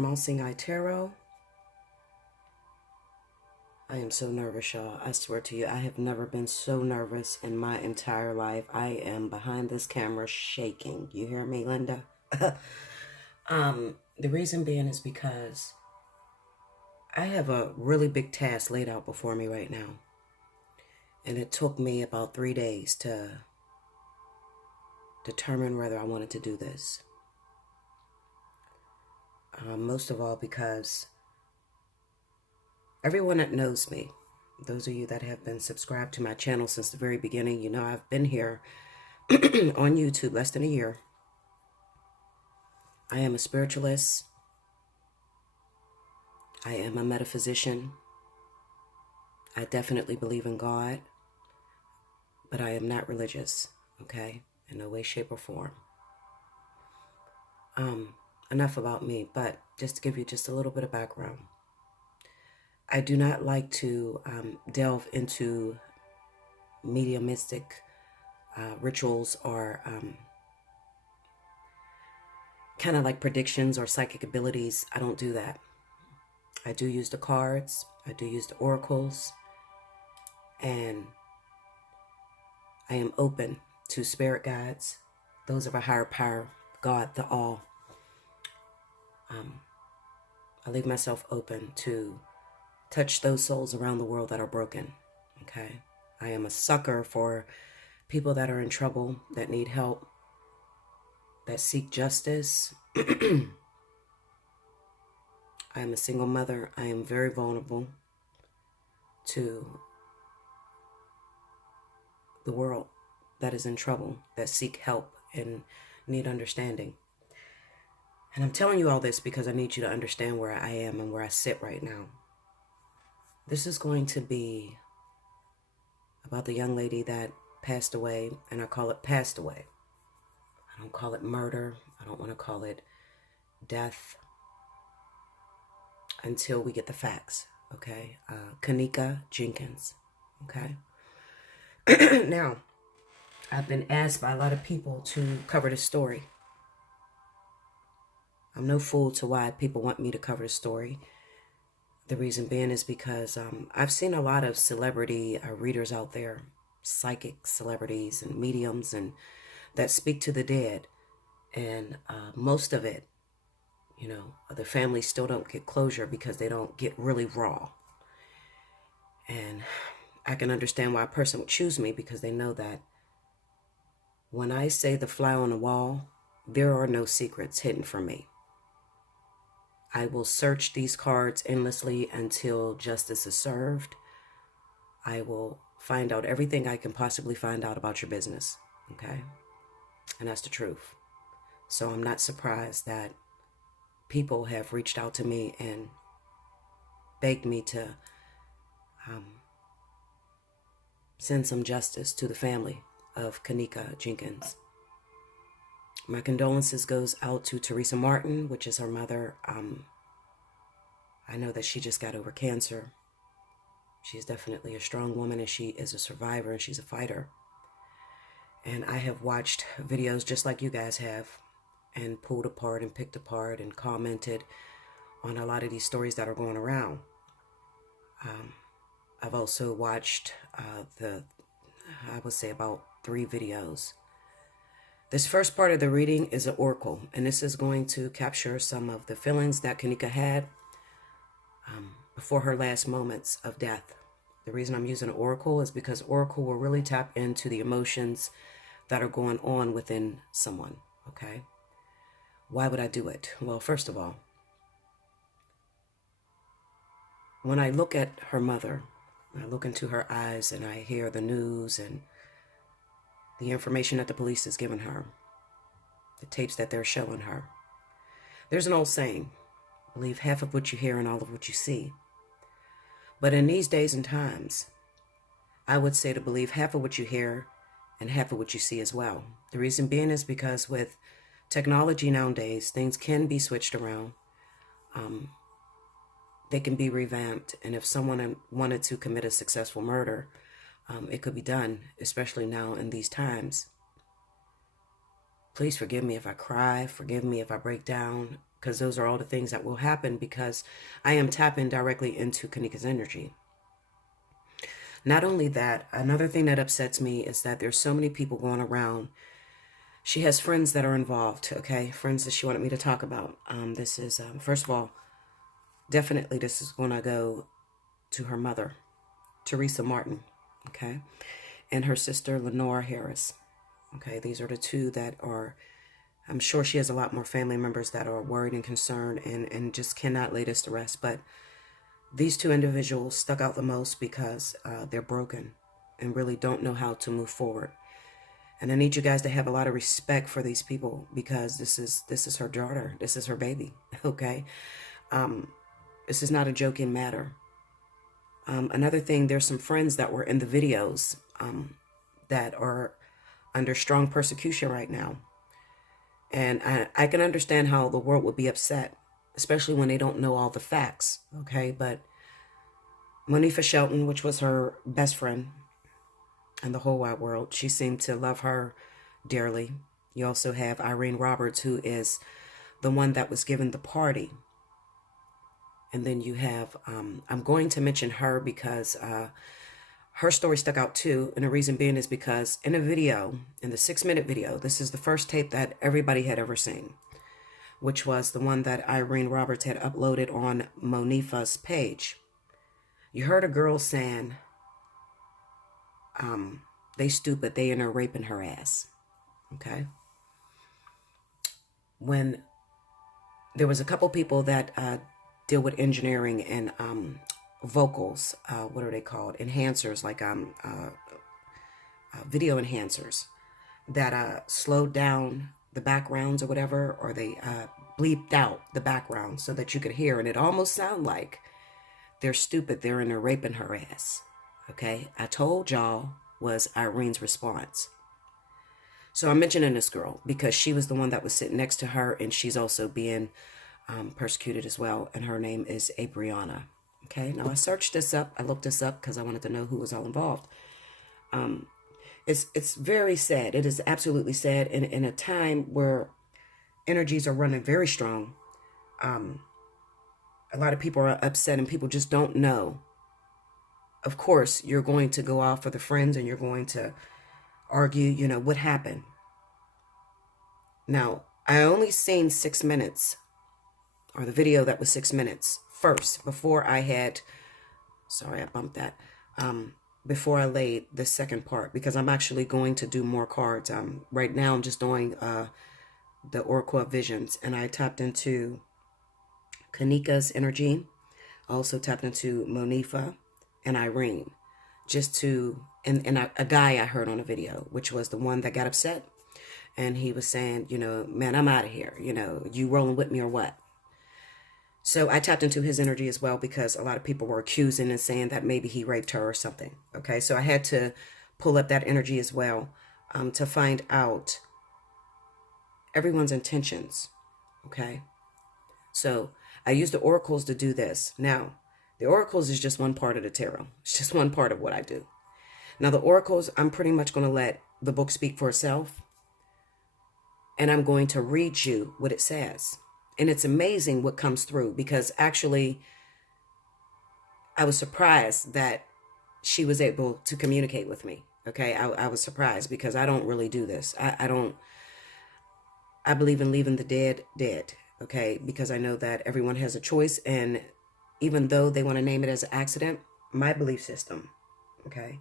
from All Seeing Eye Tarot. I am so nervous, y'all. I swear to you, I have never been so nervous in my entire life. I am behind this camera shaking. You hear me, Linda? The reason being is because I have a really big task laid out before me right now. And it took me about 3 days to determine whether I wanted to do this. Most of all because everyone that knows me, those of you that have been subscribed to my channel since the very beginning, you know I've been here on YouTube less than a year. I am a spiritualist. I am a metaphysician. I definitely believe in God, but I am not religious, okay? In no way, shape, or form. Enough about me, but just to give you just a little bit of background. I do not like to delve into mediumistic rituals or kind of like predictions or psychic abilities. I don't do that. I do use the cards. I do use the oracles. And I am open to spirit guides, those of a higher power, God, the all. I leave myself open to touch those souls around the world that are broken, okay? I am a sucker for people that are in trouble, that need help, that seek justice. I am a single mother. I am very vulnerable to the world that is in trouble, that seek help and need understanding. And I'm telling you all this because I need you to understand where I am and where I sit right now. This is going to be about the young lady that passed away, and I call it passed away. I don't call it murder. I don't want to call it death until we get the facts, okay? Kenneka Jenkins, okay? Now, I've been asked by a lot of people to cover this story. I'm no fool to why people want me to cover the story. The reason being is because I've seen a lot of celebrity readers out there, psychic celebrities and mediums, and that speak to the dead. And most of it, you know, the families still don't get closure because they don't get really raw. And I can understand why a person would choose me, because they know that when I say the fly on the wall, there are no secrets hidden from me. I will search these cards endlessly until justice is served. I will find out everything I can possibly find out about your business, okay? And that's the truth. So I'm not surprised that people have reached out to me and begged me to send some justice to the family of Kenneka Jenkins. My condolences goes out to Teresa Martin, which is her mother. I know that she just got over cancer. She's definitely a strong woman, and she is a survivor, and she's a fighter. And I have watched videos just like you guys have, and pulled apart and picked apart and commented on a lot of these stories that are going around. I've also watched I would say about 3 videos. This first part of the reading is an oracle, and this is going to capture some of the feelings that Kenneka had before her last moments of death. The reason I'm using an oracle is because oracle will really tap into the emotions that are going on within someone, okay? Why would I do it? Well, first of all, when I look at her mother, I look into her eyes and I hear the news and the information that the police has given her, the tapes that they're showing her. There's an old saying, believe half of what you hear and all of what you see. But in these days and times, I would say to believe half of what you hear and half of what you see as well. The reason being is because with technology nowadays, things can be switched around. They can be revamped. And if someone wanted to commit a successful murder, it could be done, especially now in these times. Please forgive me if I cry. Forgive me if I break down. because those are all the things that will happen because I am tapping directly into Kenneka's energy. Not only that, another thing that upsets me is that there's so many people going around. She has friends that are involved, okay? Friends that she wanted me to talk about. This is, first of all, definitely this is going to go to her mother, Teresa Martin, okay? And her sister, Lenora Harris, okay? These are the two that are, I'm sure she has a lot more family members that are worried and concerned and just cannot lay this to rest. But these two individuals stuck out the most because they're broken and really don't know how to move forward. And I need you guys to have a lot of respect for these people because this is her daughter. This is her baby, okay? This is not a joking matter. Another thing, there's some friends that were in the videos that are under strong persecution right now. And I can understand how the world would be upset, especially when they don't know all the facts, okay? But Monifa Shelton, which was her best friend in the whole wide world, she seemed to love her dearly. You also have Irene Roberts, who is the one that was given the party. And then you have, I'm going to mention her because her story stuck out too. And the reason being is because in a video, in the 6-minute video, this is the first tape that everybody had ever seen, which was the one that Irene Roberts had uploaded on Monifa's page. You heard a girl saying, they stupid, they in there raping her ass, okay? When there was a couple people that deal with engineering and vocals, what are they called? Enhancers, like video enhancers that slowed down the backgrounds or whatever, or they bleeped out the background so that you could hear, and it almost sounded like they're stupid, they're in there raping her ass, okay? I told y'all was Irene's response. So I'm mentioning this girl because she was the one that was sitting next to her, and she's also being persecuted as well, and her name is Abriana. Okay, now I searched this up, I looked this up because I wanted to know who was all involved. It's very sad. It is absolutely sad in a time where energies are running very strong. A lot of people are upset and people just don't know. Of course, you're going to go out for the friends and you're going to argue, you know, what happened. Now, I only seen 6 minutes, or the video that was 6 minutes first, before I had, sorry, I bumped that, before I laid the second part, because I'm actually going to do more cards. Right now, I'm just doing the Oracle of Visions, and I tapped into Kenneka's energy. I also tapped into Monifa and Irene, just to, and a guy I heard on a video, which was the one that got upset, and he was saying, you know, man, I'm out of here, you know, you rolling with me or what? So I tapped into his energy as well because a lot of people were accusing and saying that maybe he raped her or something. Okay, so I had to pull up that energy as well to find out everyone's intentions. Okay, so I used the oracles to do this. Now, the oracles is just one part of the tarot. It's just one part of what I do. Now, the oracles, I'm pretty much going to let the book speak for itself. And I'm going to read you what it says. And it's amazing what comes through because actually I was surprised that she was able to communicate with me. Okay, I was surprised because I don't really do this. I believe in leaving the dead dead. Okay, because I know that everyone has a choice, and even though they want to name it as an accident, my belief system, okay,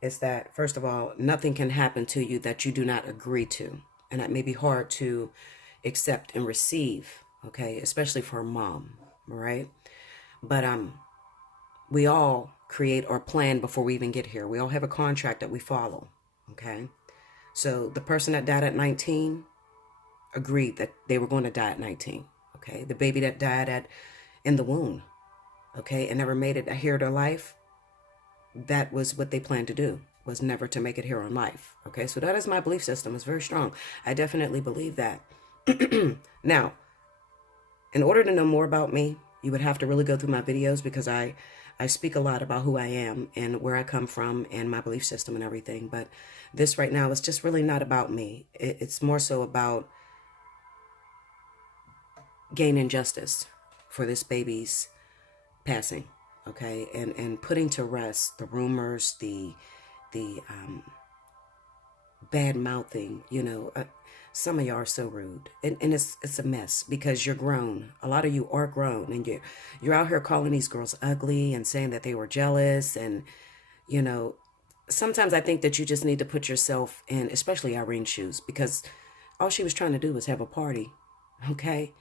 is that first of all, nothing can happen to you that you do not agree to, and that may be hard to accept and receive. Okay, especially for a mom, all right? But we all create or plan before we even get here. We all have a contract that we follow, okay? So the person that died at 19 agreed that they were going to die at 19, okay? The baby that died in the womb, okay, and never made it here to life, that was what they planned to do, was never to make it here on life, okay? So that is my belief system. It's very strong. I definitely believe that. Now, in order to know more about me, you would have to really go through my videos because I speak a lot about who I am and where I come from and my belief system and everything. But this right now is just really not about me. It's more so about gaining justice for this baby's passing, okay, and putting to rest the rumors, the bad mouthing. Some of y'all are so rude, and it's a mess because you're grown. A lot of you are grown, and you're out here calling these girls ugly and saying that they were jealous, and sometimes I think that you just need to put yourself in, especially Irene's shoes, because all she was trying to do was have a party, okay?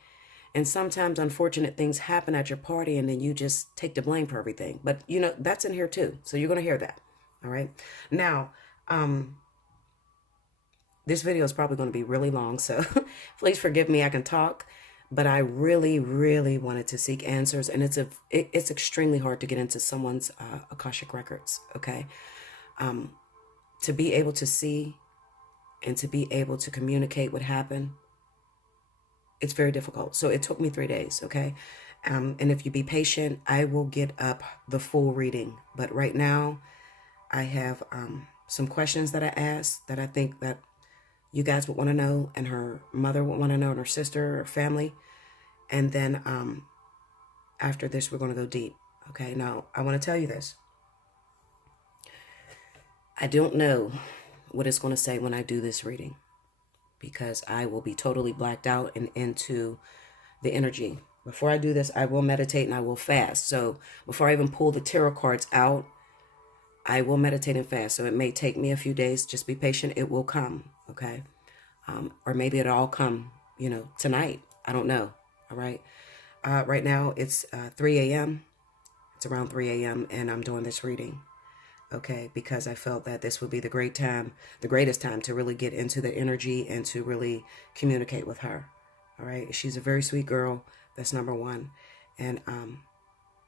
And sometimes unfortunate things happen at your party, and then you just take the blame for everything. But that's in here too, so you're gonna hear that. All right. Now, this video is probably going to be really long, so please forgive me. I can talk, but I really, really wanted to seek answers, and it's extremely hard to get into someone's Akashic records. Okay, to be able to see and to be able to communicate what happened, it's very difficult. So it took me 3 days. Okay, and if you be patient, I will get up the full reading. But right now, I have some questions that I asked that I think that you guys would want to know, and her mother would want to know, and her sister or family. And then after this, we're going to go deep. Okay, now I want to tell you this. I don't know what it's going to say when I do this reading, because I will be totally blacked out and into the energy. Before I do this, I will meditate and I will fast. So before I even pull the tarot cards out, I will meditate and fast. So it may take me a few days. Just be patient. It will come. Okay. Or maybe it'll all come, tonight. I don't know. All right. Right now it's 3 a.m. It's around 3 a.m. and I'm doing this reading. Okay. Because I felt that this would be the greatest time to really get into the energy and to really communicate with her. All right. She's a very sweet girl. That's number one. And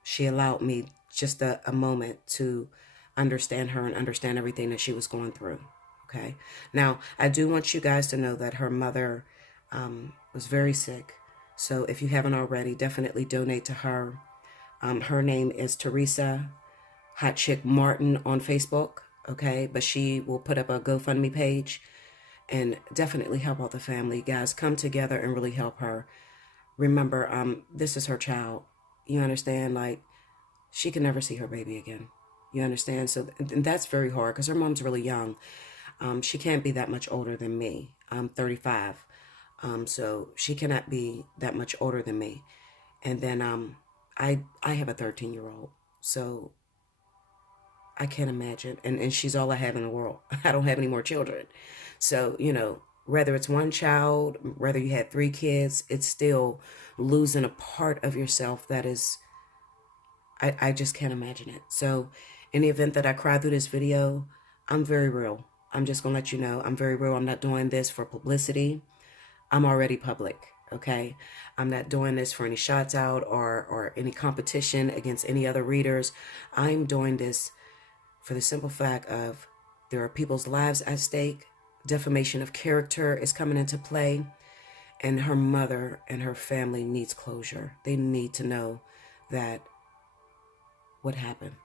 she allowed me just a moment to understand her and understand everything that she was going through. Okay. Now, I do want you guys to know that her mother was very sick. So if you haven't already, definitely donate to her. Her name is Teresa Hot Chick Martin on Facebook. Okay. But she will put up a GoFundMe page and definitely help out the family. Guys, come together and really help her. Remember, this is her child. You understand? Like, she can never see her baby again. You understand? So and that's very hard because her mom's really young. She can't be that much older than me. I'm 35. So she cannot be that much older than me. And then I have a 13-year-old. So I can't imagine. And she's all I have in the world. I don't have any more children. So, whether it's one child, whether you had 3 kids, it's still losing a part of yourself that is, I just can't imagine it. So in the event that I cry through this video, I'm very real. I'm just going to let you know I'm very real. I'm not doing this for publicity. I'm already public. Okay. I'm not doing this for any shots out or any competition against any other readers. I'm doing this for the simple fact of there are people's lives at stake. Defamation of character is coming into play, and her mother and her family needs closure. They need to know that what happened.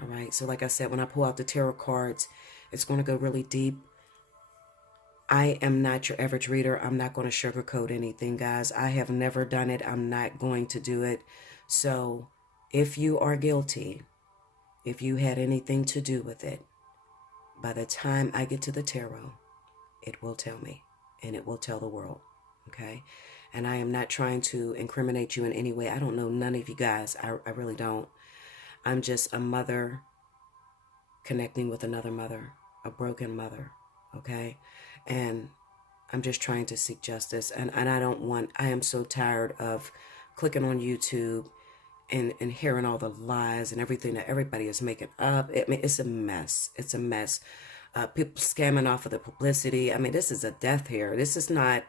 All right. So like I said, when I pull out the tarot cards, it's going to go really deep. I am not your average reader. I'm not going to sugarcoat anything, guys. I have never done it. I'm not going to do it. So if you are guilty, if you had anything to do with it, by the time I get to the tarot, it will tell me and it will tell the world. Okay. And I am not trying to incriminate you in any way. I don't know none of you guys. I really don't. I'm just a mother connecting with another mother, a broken mother. Okay. And I'm just trying to seek justice. And I am so tired of clicking on YouTube and hearing all the lies and everything that everybody is making up. It's a mess. It's a mess. People scamming off of the publicity. I mean, this is a death here. This is not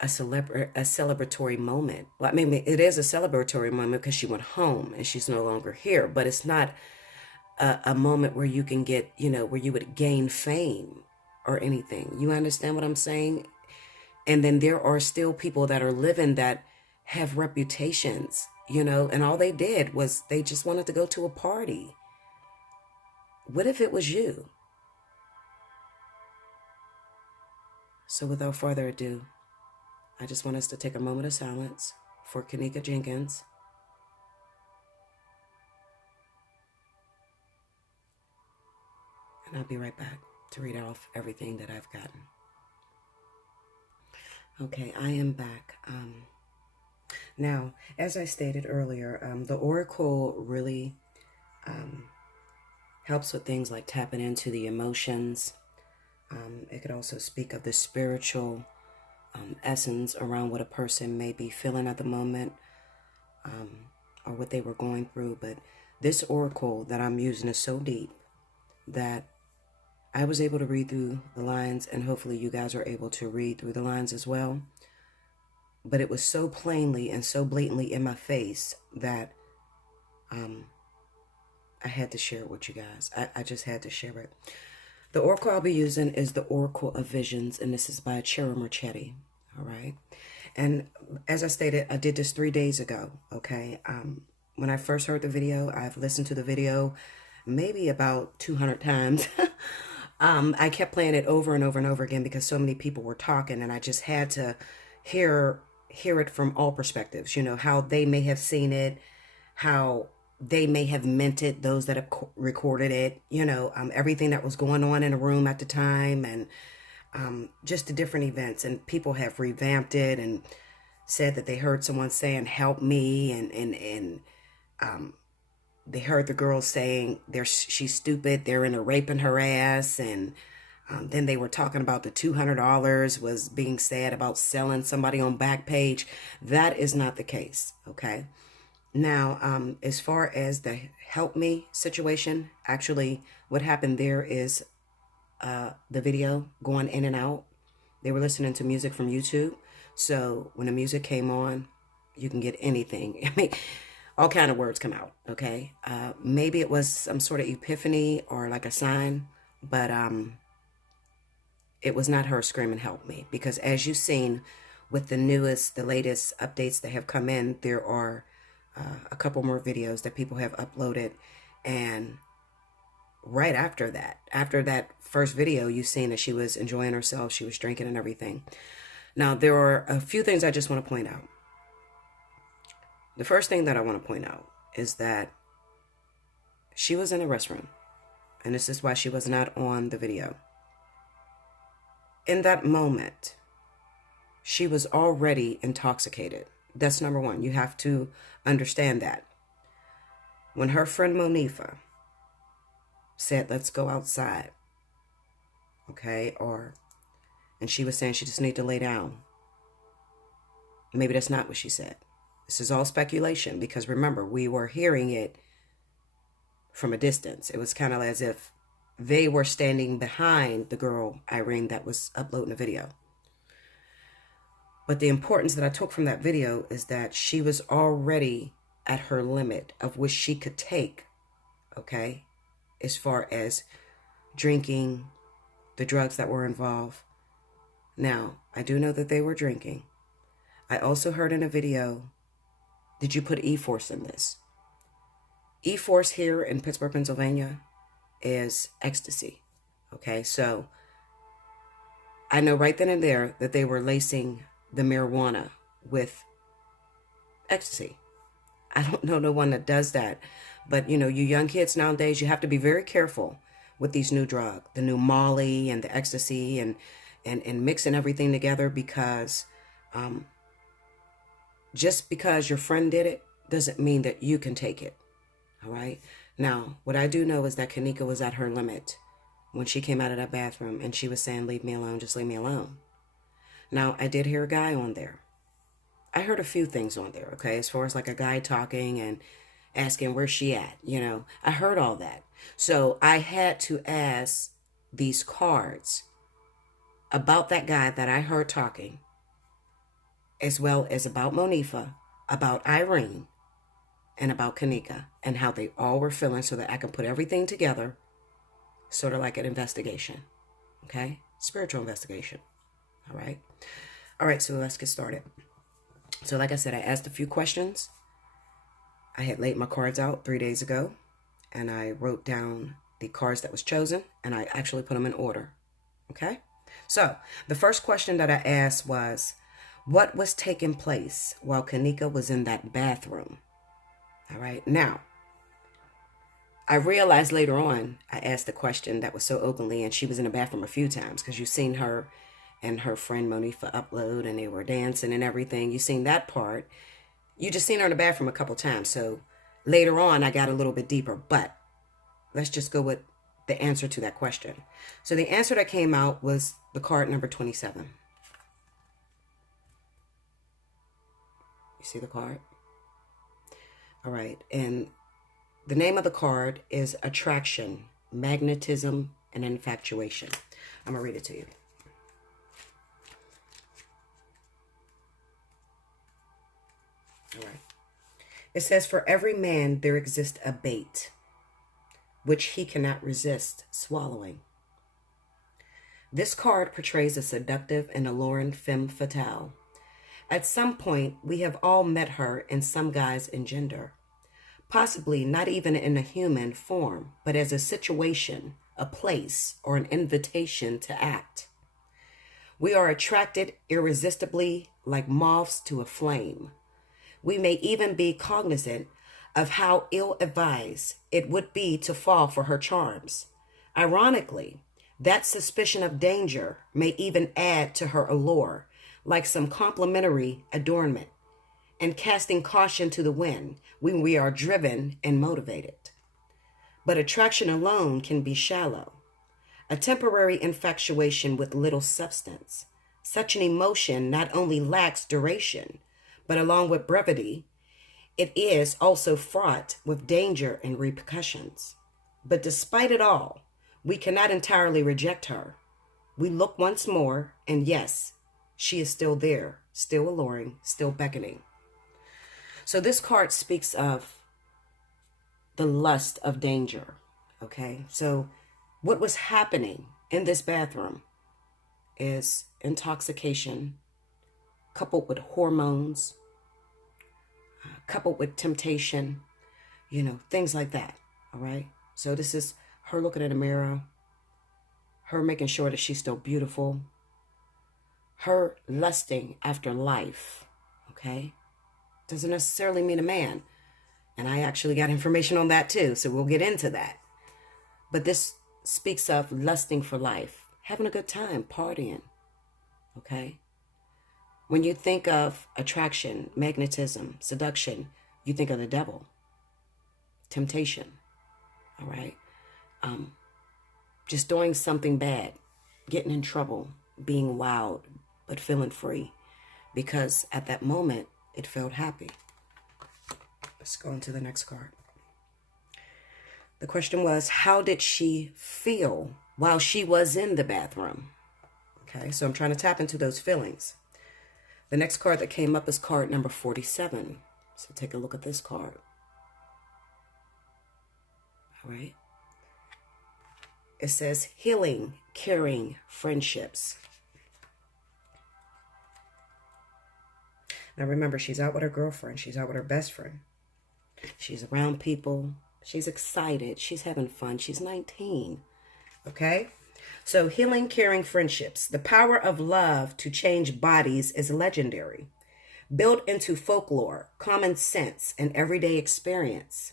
a celebratory moment. Well, I mean, it is a celebratory moment because she went home and she's no longer here, but it's not a moment where you can get, where you would gain fame or anything. You understand what I'm saying? And then there are still people that are living that have reputations, and all they did was they just wanted to go to a party. What if it was you? So without further ado, I just want us to take a moment of silence for Kenneka Jenkins. And I'll be right back to read off everything that I've gotten. Okay, I am back. Now, as I stated earlier, the Oracle really helps with things like tapping into the emotions. It could also speak of the spiritual essence around what a person may be feeling at the moment, or what they were going through. But this Oracle that I'm using is so deep that I was able to read through the lines, and hopefully you guys are able to read through the lines as well. But it was so plainly and so blatantly in my face that I had to share it with you guys. I just had to share it. The Oracle I'll be using is the Oracle of Visions, and this is by Chera Marchetti. All right. And as I stated, I did this 3 days ago. Okay. When I first heard the video, I've listened to the video maybe about 200 times. I kept playing it over and over and over again because so many people were talking, and I just had to hear it from all perspectives. You know, how they may have seen it, how they may have meant it, those that have recorded it, you know, everything that was going on in the room at the time, and just the different events. And people have revamped it and said that they heard someone saying, "Help me," and they heard the girl saying she's stupid, they're in there raping her ass, and then they were talking about the $200 was being said about selling somebody on Backpage. That is not the case, okay? Now, as far as the help me situation, actually what happened there is the video going in and out. They were listening to music from YouTube. So when the music came on, you can get anything. I mean, all kind of words come out, okay? Maybe it was some sort of epiphany or like a sign, but it was not her screaming, "Help me," because as you've seen with the latest updates that have come in, there are a couple more videos that people have uploaded. And right after that first video, you've seen that she was enjoying herself, she was drinking and everything. Now, there are a few things I just want to point out. The first thing that I want to point out is that she was in a restroom, and this is why she was not on the video. In that moment, she was already intoxicated. That's number one. You have to understand that. When her friend Monifa said, "Let's go outside," okay, and she was saying she just need to lay down. Maybe that's not what she said. This is all speculation because remember, we were hearing it from a distance. It was kind of as if they were standing behind the girl, Irene, that was uploading the video. But the importance that I took from that video is that she was already at her limit of which she could take, okay, as far as drinking, the drugs that were involved. Now, I do know that they were drinking. I also heard in a video, did you put E-Force in this? E-Force here in Pittsburgh, Pennsylvania is ecstasy, okay? So I know right then and there that they were lacing the marijuana with ecstasy. I don't know no one that does that. But, you know, you young kids nowadays, you have to be very careful with these new drugs, the new Molly and the ecstasy and mixing everything together because just because your friend did it doesn't mean that you can take it. All right. Now, what I do know is that Kenneka was at her limit when she came out of that bathroom and she was saying, "Leave me alone, just leave me alone." Now, I did hear a guy on there. I heard a few things on there, okay, as far as like a guy talking and asking where's she at, you know. I heard all that. So I had to ask these cards about that guy that I heard talking, as well as about Monifa, about Irene, and about Kenneka, and how they all were feeling so that I can put everything together, sort of like an investigation, okay? Spiritual investigation, all right? All right, so let's get started. So like I said, I asked a few questions. I had laid my cards out 3 days ago, and I wrote down the cards that was chosen, and I actually put them in order, okay? So the first question that I asked was, What was taking place while Kenneka was in that bathroom? All right. Now, I realized later on, I asked the question that was so openly, and she was in the bathroom a few times because you've seen her and her friend Monifa upload, and they were dancing and everything. You've seen that part. You just seen her in the bathroom a couple times. So later on, I got a little bit deeper, but let's just go with the answer to that question. So the answer that came out was the card number 27. You see the card? All right. And the name of the card is Attraction, Magnetism, and Infatuation. I'm going to read it to you. All right. It says, for every man there exists a bait, which he cannot resist swallowing. This card portrays a seductive and alluring femme fatale. At some point, we have all met her in some guise and gender. Possibly not even in a human form, but as a situation, a place, or an invitation to act. We are attracted irresistibly like moths to a flame. We may even be cognizant of how ill-advised it would be to fall for her charms. Ironically, that suspicion of danger may even add to her allure, like some complimentary adornment, and casting caution to the wind when we are driven and motivated. But attraction alone can be shallow, a temporary infatuation with little substance. Such an emotion not only lacks duration, but along with brevity, it is also fraught with danger and repercussions. But despite it all, we cannot entirely reject her. We look once more, and yes, she is still there, still alluring, still beckoning. So this card speaks of the lust of danger, okay? So what was happening in this bathroom is intoxication coupled with hormones, coupled with temptation, things like that, all right? So this is her looking in the mirror, her making sure that she's still beautiful, her lusting after life, okay? Doesn't necessarily mean a man. And I actually got information on that too, so we'll get into that. But this speaks of lusting for life, having a good time, partying, okay? When you think of attraction, magnetism, seduction, you think of the devil, temptation, all right? Just doing something bad, getting in trouble, being wild, but feeling free, because at that moment, it felt happy. Let's go on to the next card. The question was, how did she feel while she was in the bathroom? Okay, so I'm trying to tap into those feelings. The next card that came up is card number 47. So take a look at this card. All right. It says healing, caring, friendships. Now remember, she's out with her girlfriend. She's out with her best friend. She's around people. She's excited. She's having fun. She's 19. Okay? So healing, caring, friendships. The power of love to change bodies is legendary. Built into folklore, common sense, and everyday experience.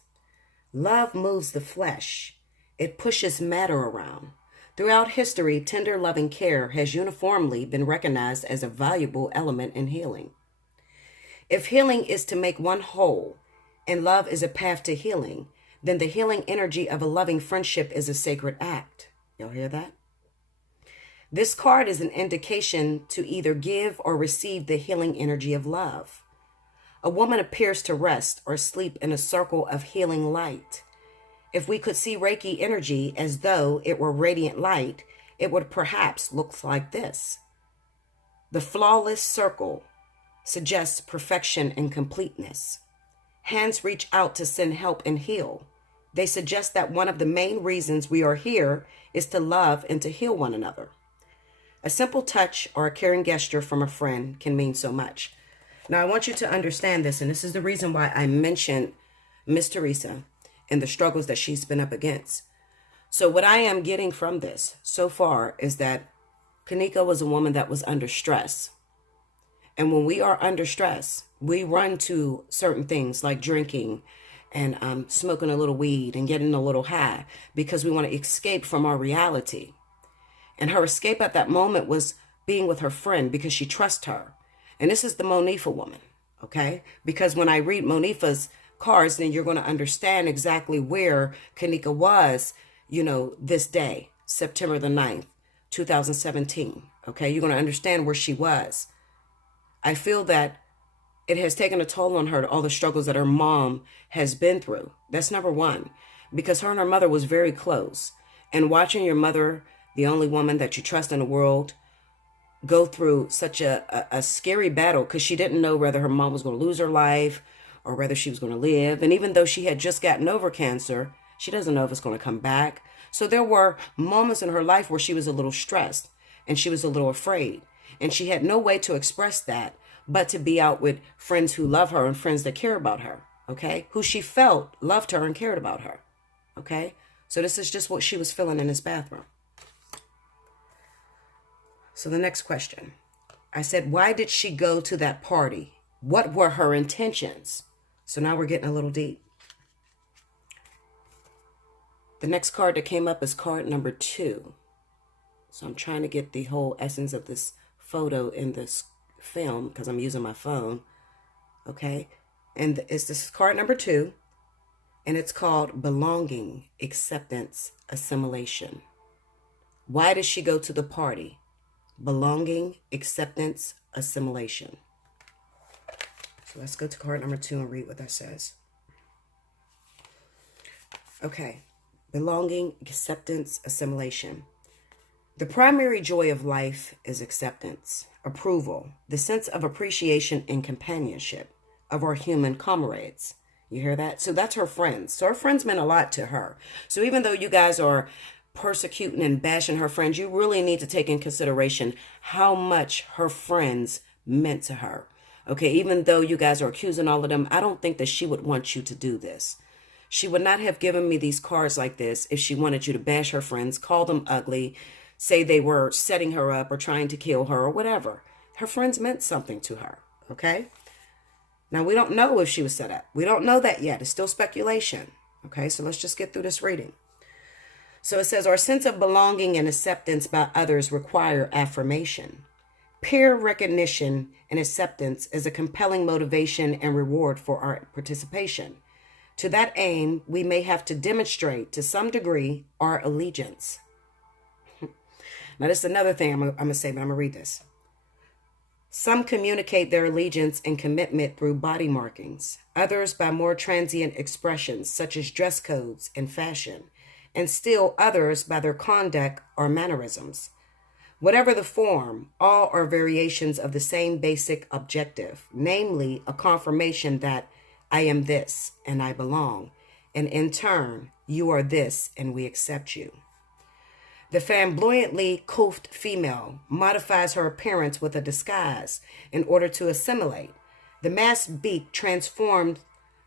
Love moves the flesh. It pushes matter around. Throughout history, tender loving care has uniformly been recognized as a valuable element in healing. If healing is to make one whole, and love is a path to healing, then the healing energy of a loving friendship is a sacred act. Y'all hear that? This card is an indication to either give or receive the healing energy of love. A woman appears to rest or sleep in a circle of healing light. If we could see Reiki energy as though it were radiant light, it would perhaps look like this. The flawless circle suggests perfection and completeness. Hands reach out to send help and heal. They suggest that one of the main reasons we are here is to love and to heal one another. A simple touch or a caring gesture from a friend can mean so much. Now, I want you to understand this, and this is the reason why I mentioned Miss Teresa and the struggles that she's been up against. So what I am getting from this so far is that Kenneka was a woman that was under stress. And when we are under stress, we run to certain things like drinking and smoking a little weed and getting a little high because we want to escape from our reality. And her escape at that moment was being with her friend because she trusts her. And this is the Monifa woman, okay? Because when I read Monifa's cards, then you're going to understand exactly where Kenneka was, this day, September the 9th, 2017, okay? You're going to understand where she was. I feel that it has taken a toll on her, all the struggles that her mom has been through. That's number one, because her and her mother was very close. And watching your mother, the only woman that you trust in the world, go through such a scary battle because she didn't know whether her mom was going to lose her life or whether she was going to live. And even though she had just gotten over cancer, she doesn't know if it's going to come back. So there were moments in her life where she was a little stressed and she was a little afraid. And she had no way to express that but to be out with friends who love her and friends that care about her, okay? Who she felt loved her and cared about her, okay? So this is just what she was feeling in this bathroom. So the next question. I said, why did she go to that party? What were her intentions? So now we're getting a little deep. The next card that came up is card number 2. So I'm trying to get the whole essence of this photo in this film because I'm using my phone. Okay. And this is card number 2. And it's called belonging, acceptance, assimilation. Why did she go to the party? Belonging, acceptance, assimilation. So let's go to card number 2 and read what that says. Okay. Belonging, acceptance, assimilation. The primary joy of life is acceptance, approval, the sense of appreciation and companionship of our human comrades. You hear that? So that's her friends. So her friends meant a lot to her. So even though you guys are persecuting and bashing her friends, you really need to take in consideration how much her friends meant to her. Okay, even though you guys are accusing all of them, I don't think that she would want you to do this. She would not have given me these cards like this if she wanted you to bash her friends, call them ugly, say they were setting her up or trying to kill her or whatever. Her friends meant something to her, okay? Now, we don't know if she was set up. We don't know that yet. It's still speculation, okay? So let's just get through this reading. So it says, our sense of belonging and acceptance by others require affirmation. Peer recognition and acceptance is a compelling motivation and reward for our participation. To that aim, we may have to demonstrate to some degree our allegiance. Now, this is another thing I'm going to say, but I'm going to read this. Some communicate their allegiance and commitment through body markings, others by more transient expressions such as dress codes and fashion, and still others by their conduct or mannerisms. Whatever the form, all are variations of the same basic objective, namely a confirmation that I am this and I belong, and in turn, you are this and we accept you. The flamboyantly coiffed female modifies her appearance with a disguise in order to assimilate. The masked beak transformed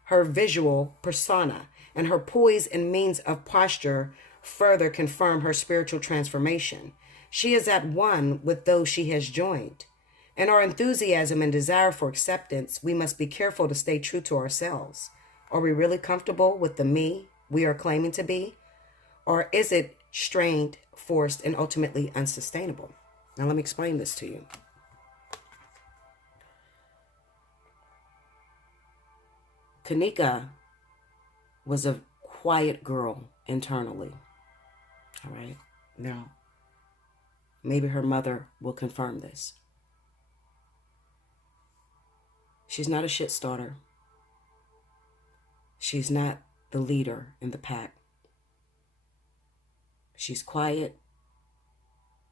her visual persona, and her poise and means of posture further confirm her spiritual transformation. She is at one with those she has joined. In our enthusiasm and desire for acceptance, we must be careful to stay true to ourselves. Are we really comfortable with the me we are claiming to be? Or is it strained, forced, and ultimately unsustainable? Now let me explain this to you. Kenneka was a quiet girl internally. All right. Now, maybe her mother will confirm this. She's not a shit starter. She's not the leader in the pack. She's quiet.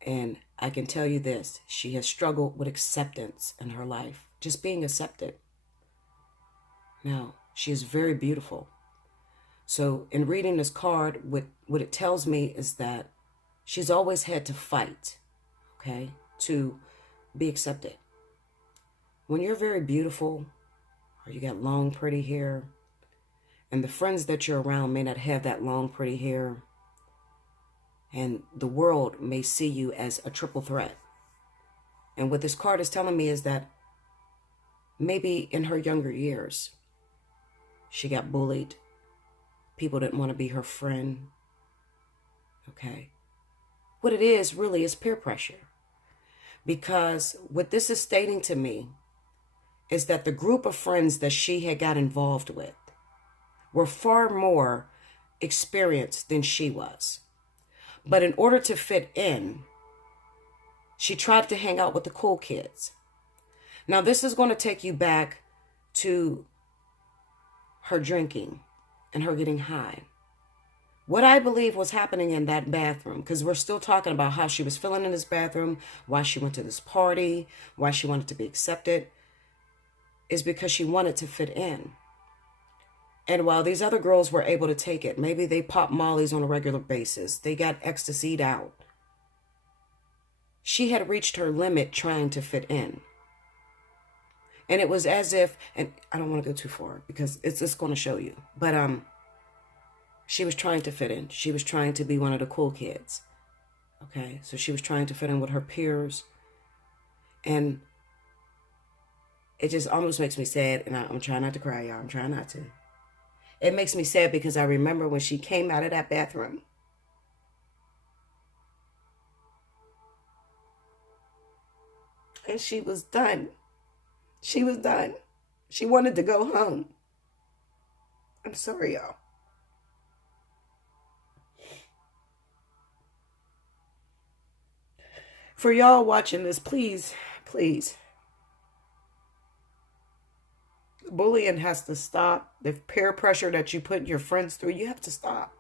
And I can tell you this, she has struggled with acceptance in her life, just being accepted. Now, she is very beautiful. So in reading this card, what it tells me is that she's always had to fight, okay, to be accepted. When you're very beautiful, or you got long, pretty hair, and the friends that you're around may not have that long, pretty hair, and the world may see you as a triple threat. And what this card is telling me is that maybe in her younger years, she got bullied. People didn't want to be her friend. Okay. What it is really is peer pressure. Because what this is stating to me is that the group of friends that she had got involved with were far more experienced than she was. But in order to fit in, she tried to hang out with the cool kids. Now, this is going to take you back to her drinking and her getting high. What I believe was happening in that bathroom, because we're still talking about how she was feeling in this bathroom, why she went to this party, why she wanted to be accepted, is because she wanted to fit in. And while these other girls were able to take it, maybe they popped mollies on a regular basis, they got ecstasied out, she had reached her limit trying to fit in. And it was as if, and I don't want to go too far because it's just going to show you, but she was trying to fit in. She was trying to be one of the cool kids. Okay, so she was trying to fit in with her peers. And it just almost makes me sad, and I'm trying not to cry, y'all. I'm trying not to. It makes me sad because I remember when she came out of that bathroom. And she was done. She was done. She wanted to go home. I'm sorry, y'all. For y'all watching this, please, please. Bullying has to stop. The peer pressure that you put your friends through, you have to stop.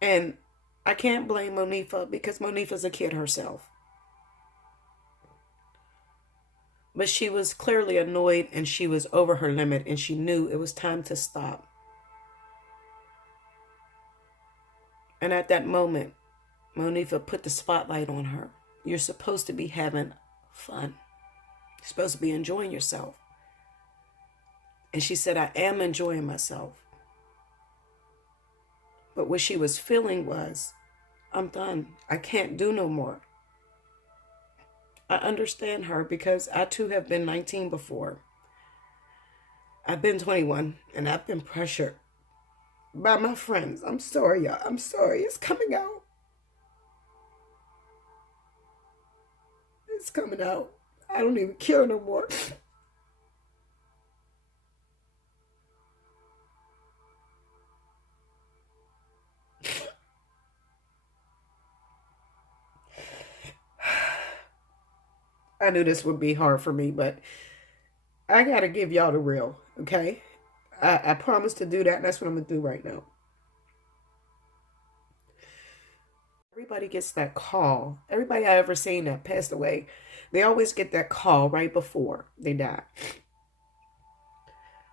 And I can't blame Monifa because Monifa's a kid herself. But she was clearly annoyed and she was over her limit and she knew it was time to stop. And at that moment, Monifa put the spotlight on her. You're supposed to be having fun. You're supposed to be enjoying yourself. And she said, I am enjoying myself. But what she was feeling was, I'm done. I can't do no more. I understand her because I too have been 19 before. I've been 21 and I've been pressured by my friends. I'm sorry, y'all. I'm sorry. It's coming out. It's coming out. I don't even care no more. I knew this would be hard for me, but I got to give y'all the real, okay? I promised to do that, and that's what I'm going to do right now. Everybody gets that call. Everybody I ever seen that passed away, they always get that call right before they die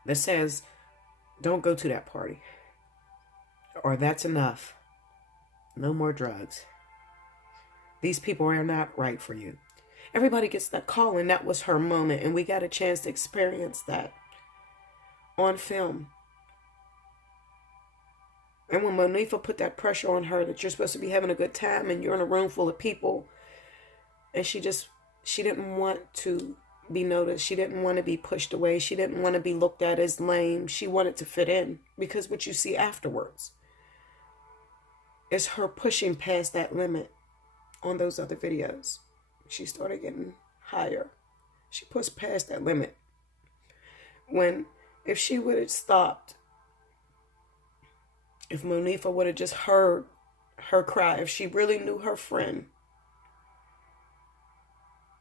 that says, don't go to that party. Or that's enough. No more drugs. These people are not right for you. Everybody gets that call, and that was her moment, and we got a chance to experience that on film. And when Monifa put that pressure on her that you're supposed to be having a good time and you're in a room full of people, and she didn't want to be noticed. She didn't want to be pushed away. She didn't want to be looked at as lame. She wanted to fit in, because what you see afterwards is her pushing past that limit on those other videos. She started getting higher. She pushed past that limit. When, if she would have stopped, if Monifa would have just heard her cry, if she really knew her friend,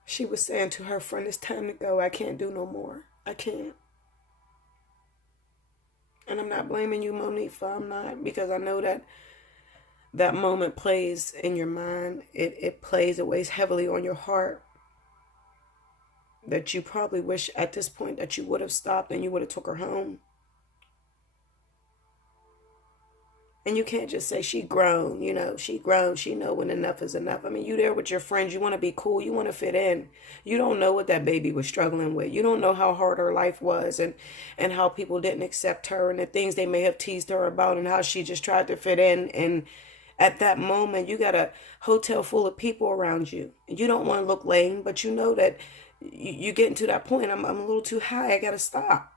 she was saying to her friend, it's time to go. I can't do no more. I can't. And I'm not blaming you, Monifa. I'm not, because I know that that moment plays in your mind. It plays, it weighs heavily on your heart. That you probably wish at this point that you would have stopped and you would have took her home. And you can't just say she grown, she grown, she know when enough is enough. I mean, you there with your friends, you want to be cool, you want to fit in. You don't know what that baby was struggling with. You don't know how hard her life was and how people didn't accept her and the things they may have teased her about and how she just tried to fit in. And At that moment, you got a hotel full of people around you. You don't want to look lame, but you know that you're getting to that point. I'm a little too high. I got to stop.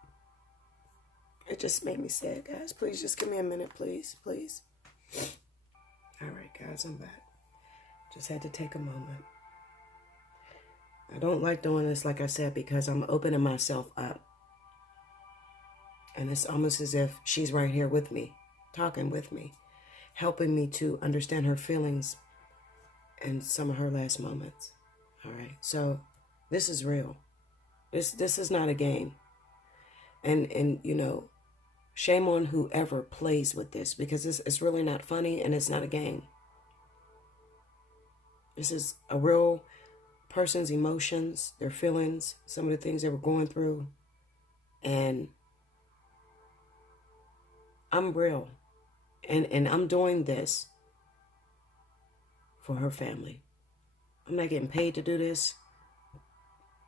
It just made me sad, guys. Please just give me a minute, please. Please. All right, guys, I'm back. Just had to take a moment. I don't like doing this, like I said, because I'm opening myself up. And it's almost as if she's right here with me, talking with me, helping me to understand her feelings and some of her last moments. All right. So this is real. This is not a game. And you know, shame on whoever plays with this, because it's really not funny and it's not a game. This is a real person's emotions, their feelings, some of the things they were going through. And I'm real. And I'm doing this for her family. I'm not getting paid to do this.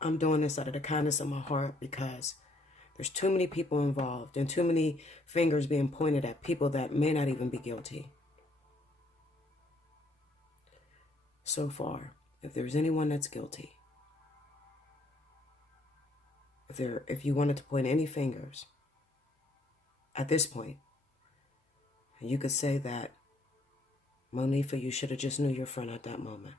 I'm doing this out of the kindness of my heart because there's too many people involved and too many fingers being pointed at people that may not even be guilty. So far, if there's anyone that's guilty, if you wanted to point any fingers at this point, you could say that, Monifa, you should have just knew your friend at that moment,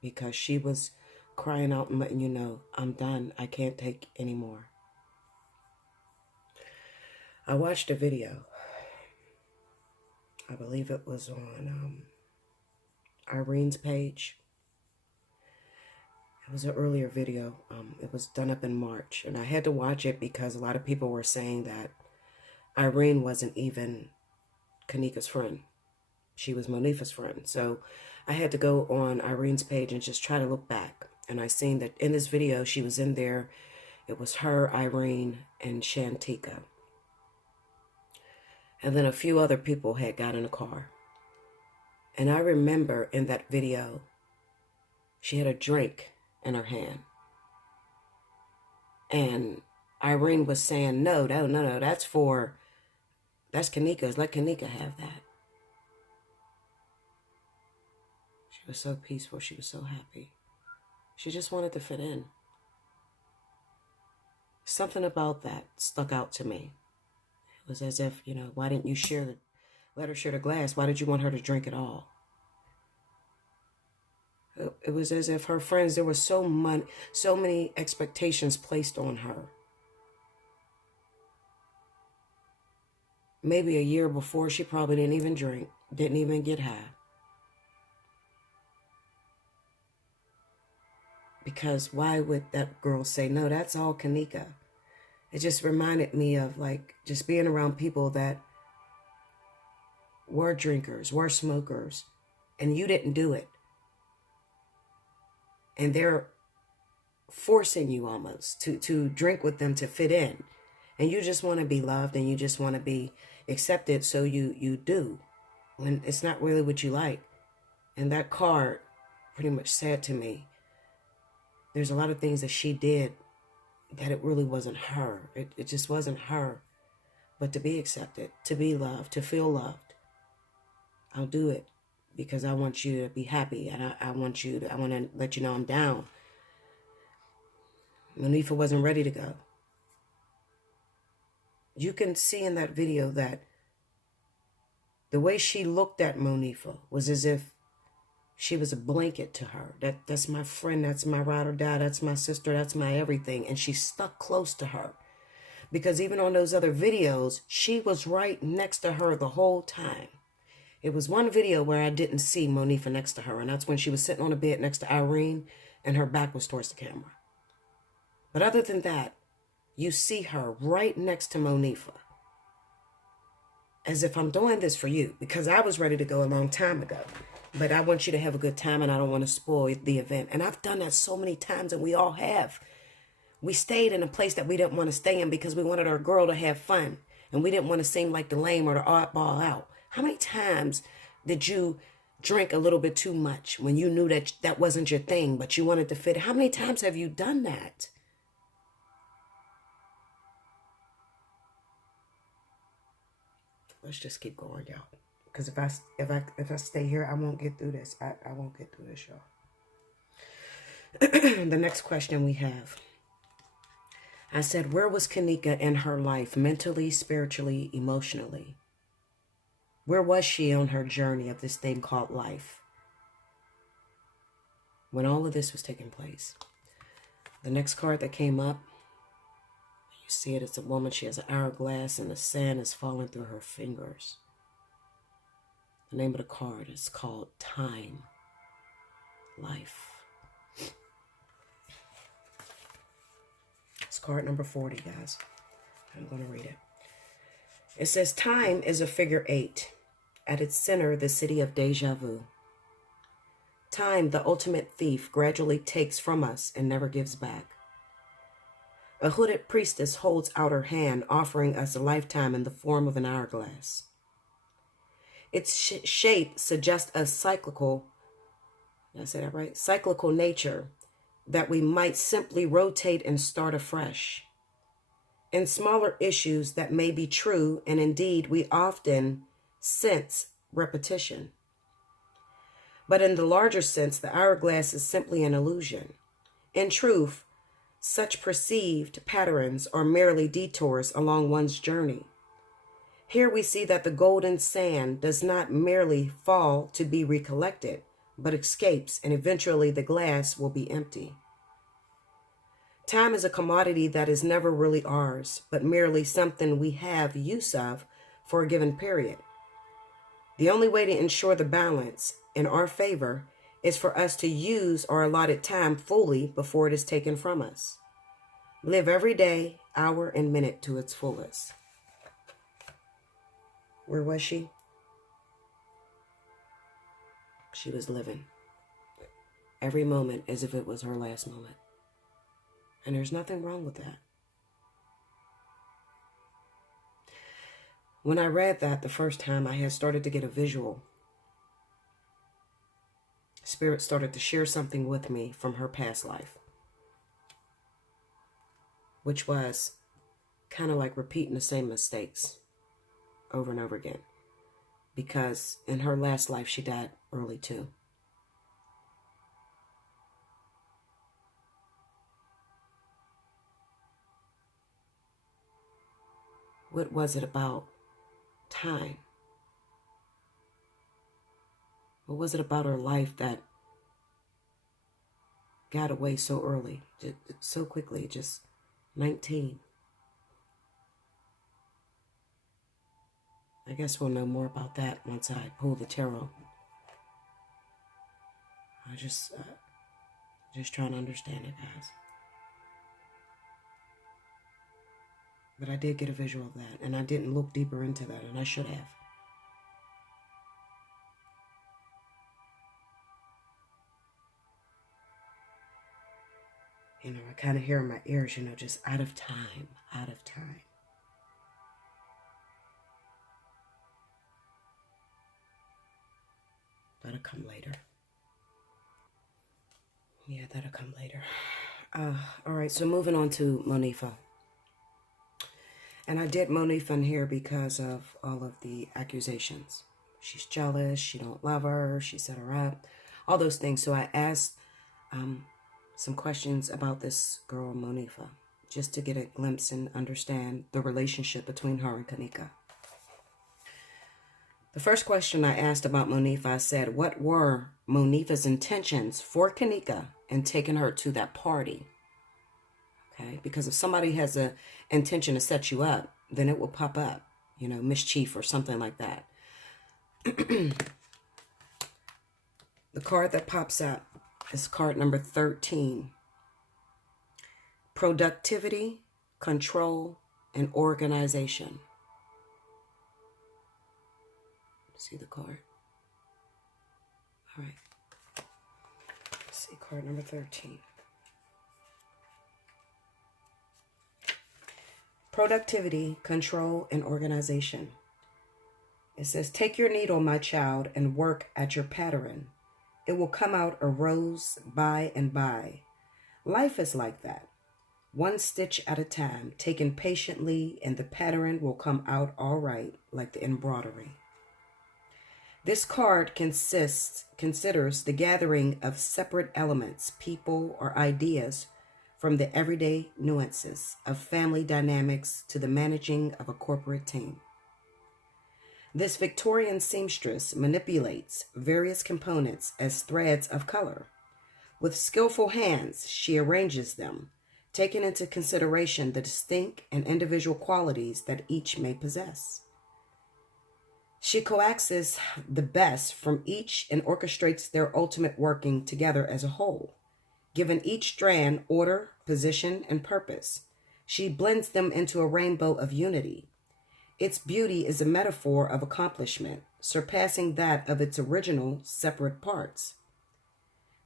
because she was crying out and letting you know, I'm done. I can't take any more. I watched a video. I believe it was on Irene's page. It was an earlier video. It was done up in March, and I had to watch it because a lot of people were saying that Irene wasn't even Kenneka's friend. She was Monifa's friend. So I had to go on Irene's page and just try to look back. And I seen that in this video, she was in there. It was her, Irene, and Shantika. And then a few other people had got in a car. And I remember in that video, she had a drink in her hand. And Irene was saying, no, that's Kenneka's. Let Kenneka have that. She was so peaceful. She was so happy. She just wanted to fit in. Something about that stuck out to me. It was as if, you know, why didn't you let her share the glass? Why did you want her to drink it all? It was as if her friends, there was so many expectations placed on her. Maybe a year before, she probably didn't even drink, didn't even get high. Because why would that girl say, no, that's all Kenneka? It just reminded me of like just being around people that were drinkers, were smokers, and you didn't do it. And they're forcing you almost to drink with them to fit in. And you just want to be loved and you just want to be accepted, so you do. When it's not really what you like. And that card pretty much said to me, there's a lot of things that she did that it really wasn't her. It just wasn't her. But to be accepted, to be loved, to feel loved, I'll do it because I want you to be happy, and I want to let you know I'm down. Monifa wasn't ready to go. You can see in that video that the way she looked at Monifa was as if she was a blanket to her. That's my friend, that's my ride or die, that's my sister, that's my everything. And she stuck close to her. Because even on those other videos, she was right next to her the whole time. It was one video where I didn't see Monifa next to her, and that's when she was sitting on a bed next to Irene, and her back was towards the camera. But other than that, you see her right next to Monifa. As if I'm doing this for you, because I was ready to go a long time ago. But I want you to have a good time, and I don't want to spoil the event. And I've done that so many times, and we all have. We stayed in a place that we didn't want to stay in because we wanted our girl to have fun. And we didn't want to seem like the lame or the oddball out. How many times did you drink a little bit too much when you knew that that wasn't your thing, but you wanted to fit? How many times have you done that? Let's just keep going, y'all. Because if I stay here, I won't get through this. I won't get through this, y'all. The next question we have. I said, where was Kenneka in her life, mentally, spiritually, emotionally? Where was she on her journey of this thing called life when all of this was taking place? The next card that came up, you see it, it's a woman. She has an hourglass and the sand is falling through her fingers. The name of the card is called Time, Life. It's card number 40, guys. I'm going to read it. It says, time is a figure 8. At its center, the city of deja vu. Time, the ultimate thief, gradually takes from us and never gives back. A hooded priestess holds out her hand, offering us a lifetime in the form of an hourglass. Its shape suggests a cyclical, did I say that right? Cyclical nature that we might simply rotate and start afresh. In smaller issues that may be true, and indeed we often sense repetition. But in the larger sense, the hourglass is simply an illusion. In truth, such perceived patterns are merely detours along one's journey. Here we see that the golden sand does not merely fall to be recollected, but escapes, and eventually the glass will be empty. Time is a commodity that is never really ours, but merely something we have use of for a given period. The only way to ensure the balance in our favor is for us to use our allotted time fully before it is taken from us. Live every day, hour, and minute to its fullest. Where was she? She was living every moment as if it was her last moment. And there's nothing wrong with that. When I read that the first time, I had started to get a visual. Spirit started to share something with me from her past life, which was kind of like repeating the same mistakes over and over again. Because in her last life, she died early too. What was it about time? What was it about her life that got away so early, so quickly, just 19? I guess we'll know more about that once I pull the tarot. I just trying to understand it, guys. But I did get a visual of that, and I didn't look deeper into that, and I should have. You know, I kind of hear in my ears, you know, just out of time, out of time. That'll come later. Yeah, that'll come later. All right, so moving on to Monifa. And I did Monifa in here because of all of the accusations. She's jealous, she don't love her, she set her up, all those things. So I asked some questions about this girl, Monifa, just to get a glimpse and understand the relationship between her and Kenneka. The first question I asked about Monifa, I said, what were Monifa's intentions for Kenneka in taking her to that party? Okay, because if somebody has an intention to set you up, then it will pop up, you know, mischief or something like that. The card that pops up is card number 13. Productivity, control, and organization. See the card? All right. Let's see card number 13. Productivity, control, and organization. It says, take your needle, my child, and work at your pattern. It will come out a rose by and by. Life is like that. One stitch at a time, taken patiently, and the pattern will come out all right, like the embroidery. This card considers the gathering of separate elements, people, or ideas from the everyday nuances of family dynamics to the managing of a corporate team. This Victorian seamstress manipulates various components as threads of color. With skillful hands, she arranges them, taking into consideration the distinct and individual qualities that each may possess. She coaxes the best from each and orchestrates their ultimate working together as a whole. Given each strand order, position, and purpose, she blends them into a rainbow of unity. Its beauty is a metaphor of accomplishment, surpassing that of its original separate parts.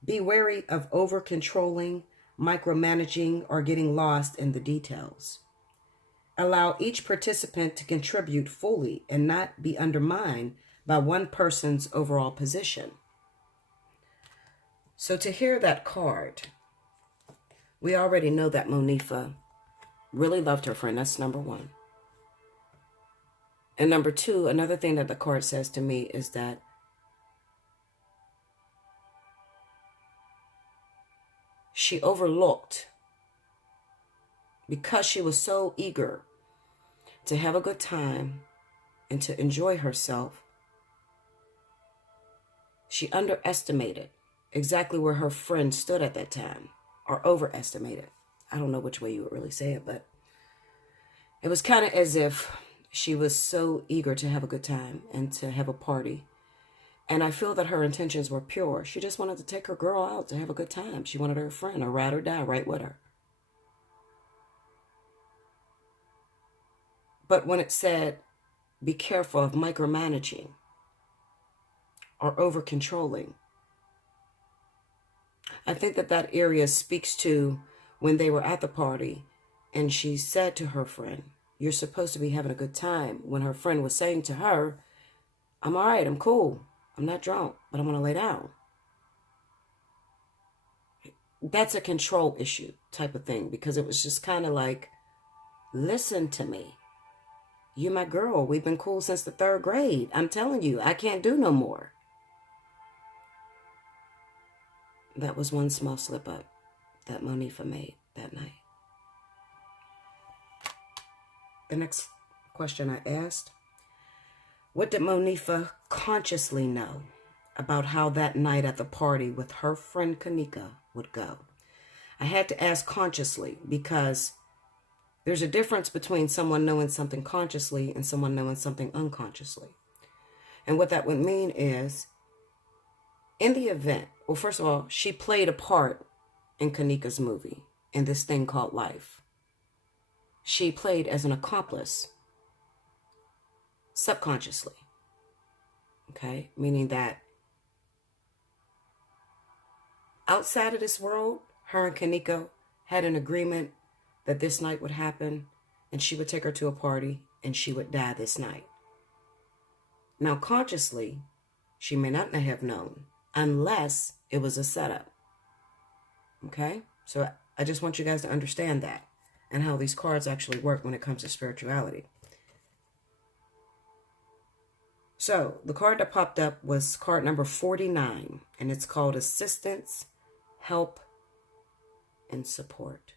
Be wary of over-controlling, micromanaging, or getting lost in the details. Allow each participant to contribute fully and not be undermined by one person's overall position. So to hear that card, we already know that Monifa really loved her friend. That's number one. And number two, another thing that the card says to me is that she overlooked, because she was so eager to have a good time and to enjoy herself, she underestimated exactly where her friend stood at that time, or overestimated. I don't know which way you would really say it, but it was kind of as if she was so eager to have a good time and to have a party. And I feel that her intentions were pure. She just wanted to take her girl out to have a good time. She wanted her friend, or ride or die, right with her. But when it said, be careful of micromanaging or over-controlling, I think that that area speaks to when they were at the party and she said to her friend, you're supposed to be having a good time, when her friend was saying to her, I'm all right, I'm cool, I'm not drunk, but I'm going to lay down. That's a control issue type of thing, because it was just kind of like, listen to me. You're my girl. We've been cool since the 3rd grade. I'm telling you, I can't do no more. That was one small slip up that Monifa made that night. The next question I asked, what did Monifa consciously know about how that night at the party with her friend Kenneka would go? I had to ask consciously because there's a difference between someone knowing something consciously and someone knowing something unconsciously. And what that would mean is, in the event, well, first of all, she played a part in Kenneka's movie, in this thing called life. She played as an accomplice, subconsciously. Okay? Meaning that outside of this world, her and Kenneka had an agreement that this night would happen, and she would take her to a party, and she would die this night. Now, consciously, she may not have known, unless it was a setup. Okay? So I just want you guys to understand that, and how these cards actually work when it comes to spirituality. So the card that popped up was card number 49, and it's called Assistance, Help, and Support.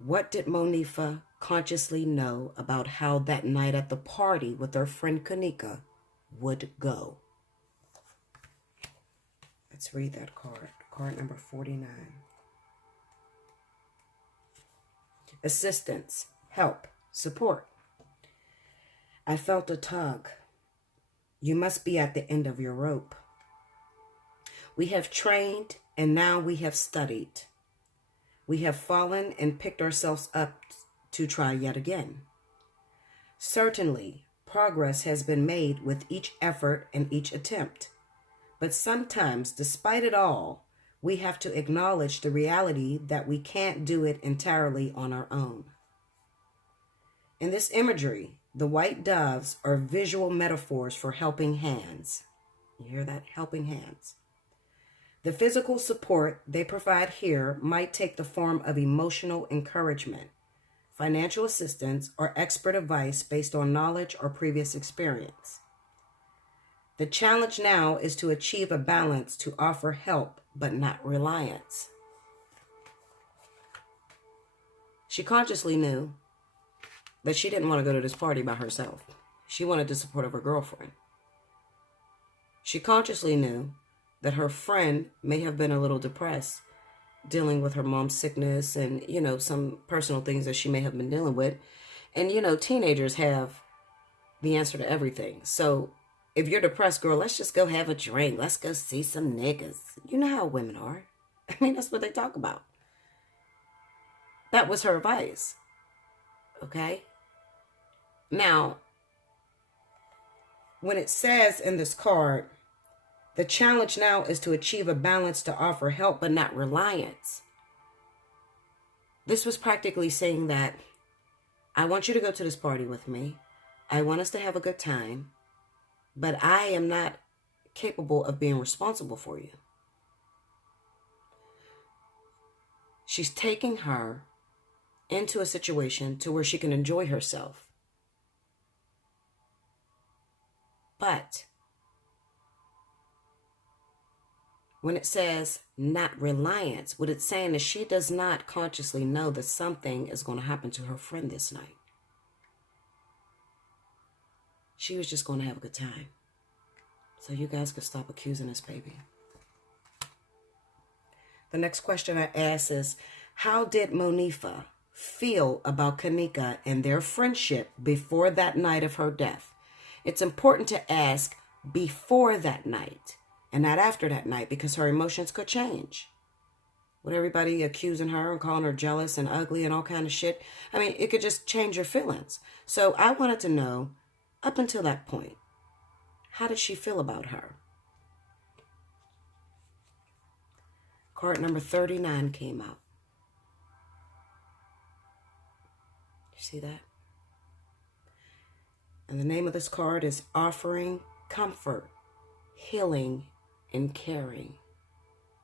What did Monifa consciously know about how that night at the party with her friend Kenneka would go? Let's read that card. Card number 49. Assistance, help, support. I felt a tug. You must be at the end of your rope. We have trained, and now we have studied. We have fallen and picked ourselves up to try yet again. Certainly, progress has been made with each effort and each attempt. But sometimes, despite it all, we have to acknowledge the reality that we can't do it entirely on our own. In this imagery, the white doves are visual metaphors for helping hands. You hear that? Helping hands. The physical support they provide here might take the form of emotional encouragement, financial assistance, or expert advice based on knowledge or previous experience. The challenge now is to achieve a balance, to offer help, but not reliance. She consciously knew that she didn't want to go to this party by herself. She wanted the support of her girlfriend. She consciously knew that her friend may have been a little depressed, dealing with her mom's sickness and, some personal things that she may have been dealing with. And, teenagers have the answer to everything. So if you're depressed, girl, let's just go have a drink. Let's go see some niggas. You know how women are. I mean, that's what they talk about. That was her advice. Okay? Now, when it says in this card, the challenge now is to achieve a balance, to offer help, but not reliance. This was practically saying that I want you to go to this party with me. I want us to have a good time, but I am not capable of being responsible for you. She's taking her into a situation to where she can enjoy herself. But when it says not reliance, what it's saying is she does not consciously know that something is going to happen to her friend this night. She was just going to have a good time. So you guys could stop accusing this baby. The next question I ask is, how did Monifa feel about Kenneka and their friendship before that night of her death? It's important to ask before that night and not after that night, because her emotions could change. With everybody accusing her and calling her jealous and ugly and all kind of shit, I mean, it could just change your feelings. So I wanted to know, up until that point, how did she feel about her? Card number 39 came out. You see that? And the name of this card is Offering Comfort, Healing, and Caring.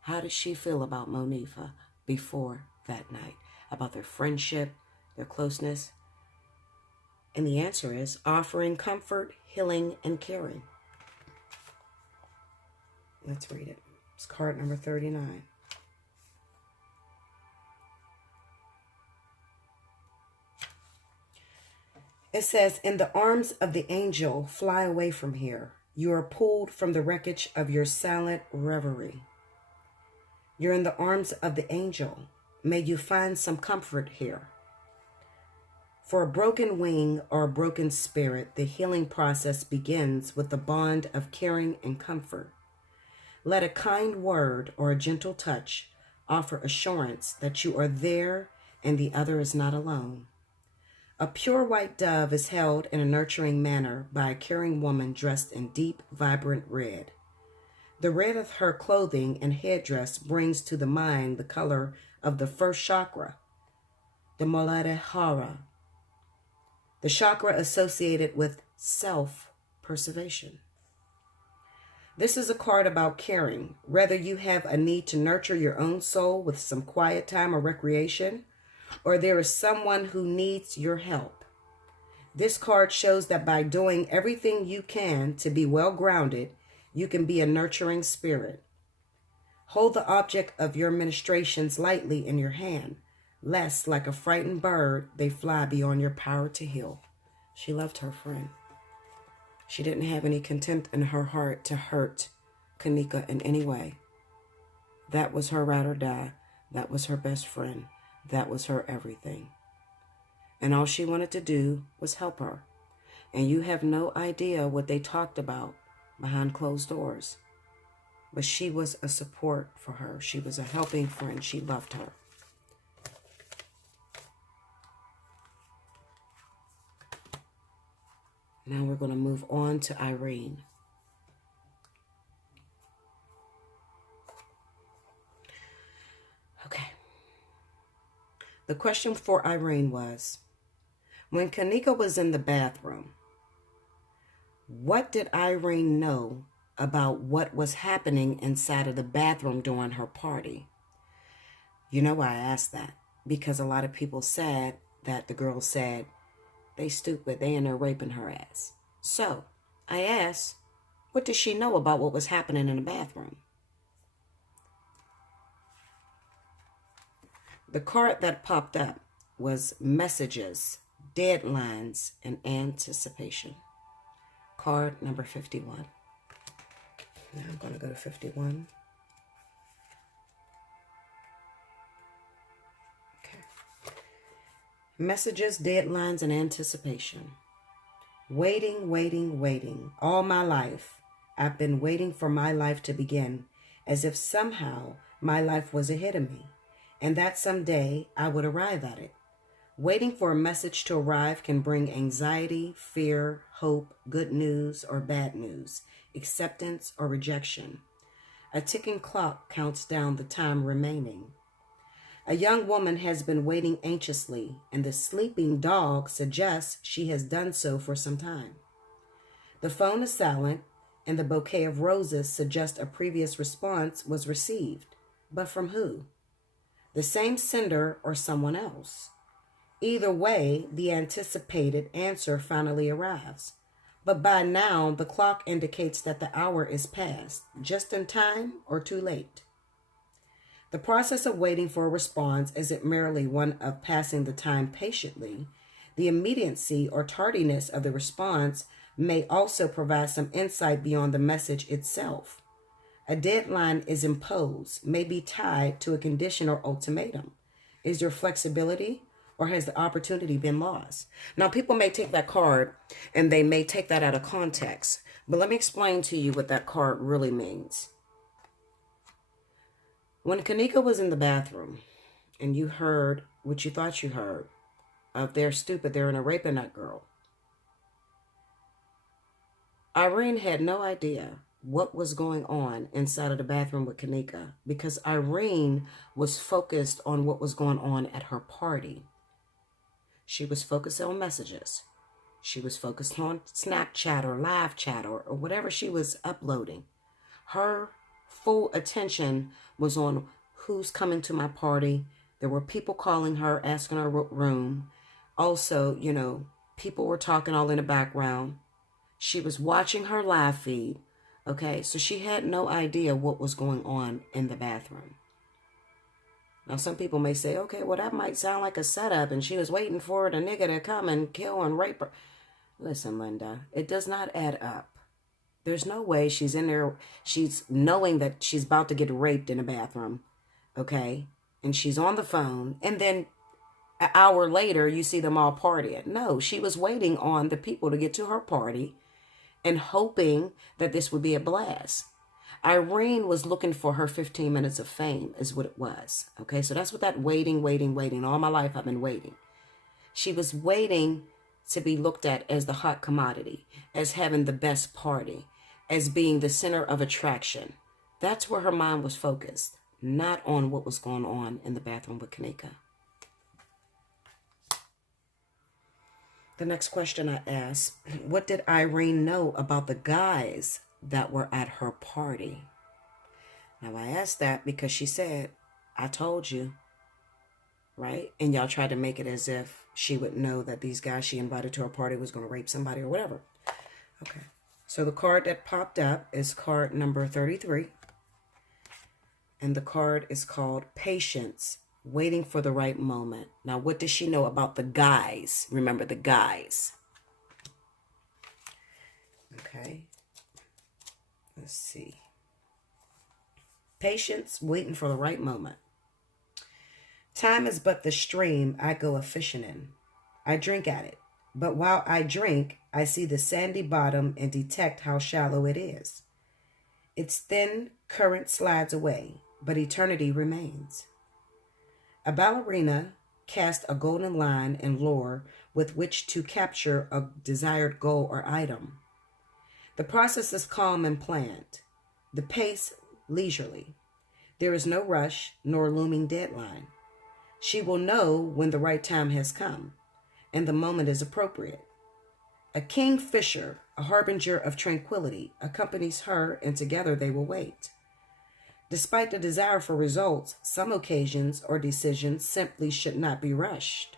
How did she feel about Monifa before that night? About their friendship, their closeness? And the answer is offering comfort, healing, and caring. Let's read it. It's card number 39. It says, in the arms of the angel, fly away from here. You are pulled from the wreckage of your silent reverie. You're in the arms of the angel. May you find some comfort here. For a broken wing or a broken spirit, the healing process begins with the bond of caring and comfort. Let a kind word or a gentle touch offer assurance that you are there and the other is not alone. A pure white dove is held in a nurturing manner by a caring woman dressed in deep, vibrant red. The red of her clothing and headdress brings to the mind the color of the first chakra, the Muladhara, the chakra associated with self-preservation. This is a card about caring. Whether you have a need to nurture your own soul with some quiet time or recreation, or there is someone who needs your help. This card shows that by doing everything you can to be well-grounded, you can be a nurturing spirit. Hold the object of your ministrations lightly in your hand, lest, like a frightened bird, they fly beyond your power to heal. She loved her friend. She didn't have any contempt in her heart to hurt Kenneka in any way. That was her ride or die. That was her best friend. That was her everything. And all she wanted to do was help her. And you have no idea what they talked about behind closed doors. But she was a support for her. She was a helping friend. She loved her. Now we're going to move on to Irene. Okay. The question for Irene was, when Kenneka was in the bathroom, what did Irene know about what was happening inside of the bathroom during her party? You know why I asked that? Because a lot of people said that the girl said, they stupid, they in there raping her ass. So I asked, What did she know about what was happening in the bathroom? The card that popped up was messages, deadlines, and anticipation. Card number 51. Now I'm going to go to 51. Okay. Messages, deadlines, and anticipation. Waiting, waiting, waiting. All my life, I've been waiting for my life to begin, as if somehow my life was ahead of me, and that someday I would arrive at it. Waiting for a message to arrive can bring anxiety, fear, hope, good news or bad news, acceptance or rejection. A ticking clock counts down the time remaining. A young woman has been waiting anxiously, and the sleeping dog suggests she has done so for some time. The phone is silent, and the bouquet of roses suggests a previous response was received. But from who? The same sender or someone else? Either way, the anticipated answer finally arrives. But by now, the clock indicates that the hour is past, just in time or too late. The process of waiting for a response isn't merely one of passing the time patiently. The immediacy or tardiness of the response may also provide some insight beyond the message itself. A deadline is imposed, may be tied to a condition or ultimatum. Is there flexibility, or has the opportunity been lost? Now, people may take that card and they may take that out of context, but let me explain to you what that card really means. When Kenneka was in the bathroom and you heard what you thought you heard of they're stupid, they're in a raping that girl, Irene had no idea what was going on inside of the bathroom with Kenneka, because Irene was focused on what was going on at her party. She was focused on messages. She was focused on Snapchat or live chat or whatever she was uploading. Her full attention was on who's coming to my party. There were people calling her, asking her room. Also, people were talking all in the background. She was watching her live feed. Okay, so she had no idea what was going on in the bathroom. Now, some people may say, okay, well, that might sound like a setup, and she was waiting for the nigga to come and kill and rape her. Listen, Linda, it does not add up. There's no way she's in there, she's knowing that she's about to get raped in a bathroom, okay? And she's on the phone, and then an hour later, you see them all partying. No, she was waiting on the people to get to her party and hoping that this would be a blast. Irene was looking for her 15 minutes of fame is what it was. Okay, so that's what that waiting. All my life I've been waiting. She was waiting to be looked at as the hot commodity, as having the best party, as being the center of attraction. That's where her mind was focused, not on what was going on in the bathroom with Kenneka. The next question I asked, what did Irene know about the guys that were at her party? Now, I asked that because she said, I told you, right? And y'all tried to make it as if she would know that these guys she invited to her party was going to rape somebody or whatever. Okay. So the card that popped up is card number 33. And the card is called Patience, Waiting for the Right Moment. Now, what does she know about the guys? Remember the guys. Okay. Let's see. Patience, waiting for the right moment. Time is but the stream I go a-fishing in. I drink at it. But while I drink, I see the sandy bottom and detect how shallow it is. Its thin current slides away, but eternity remains. A ballerina casts a golden line and lure with which to capture a desired goal or item. The process is calm and planned, the pace leisurely. There is no rush nor looming deadline. She will know when the right time has come and the moment is appropriate. A kingfisher, a harbinger of tranquility, accompanies her, and together they will wait. Despite the desire for results, some occasions or decisions simply should not be rushed.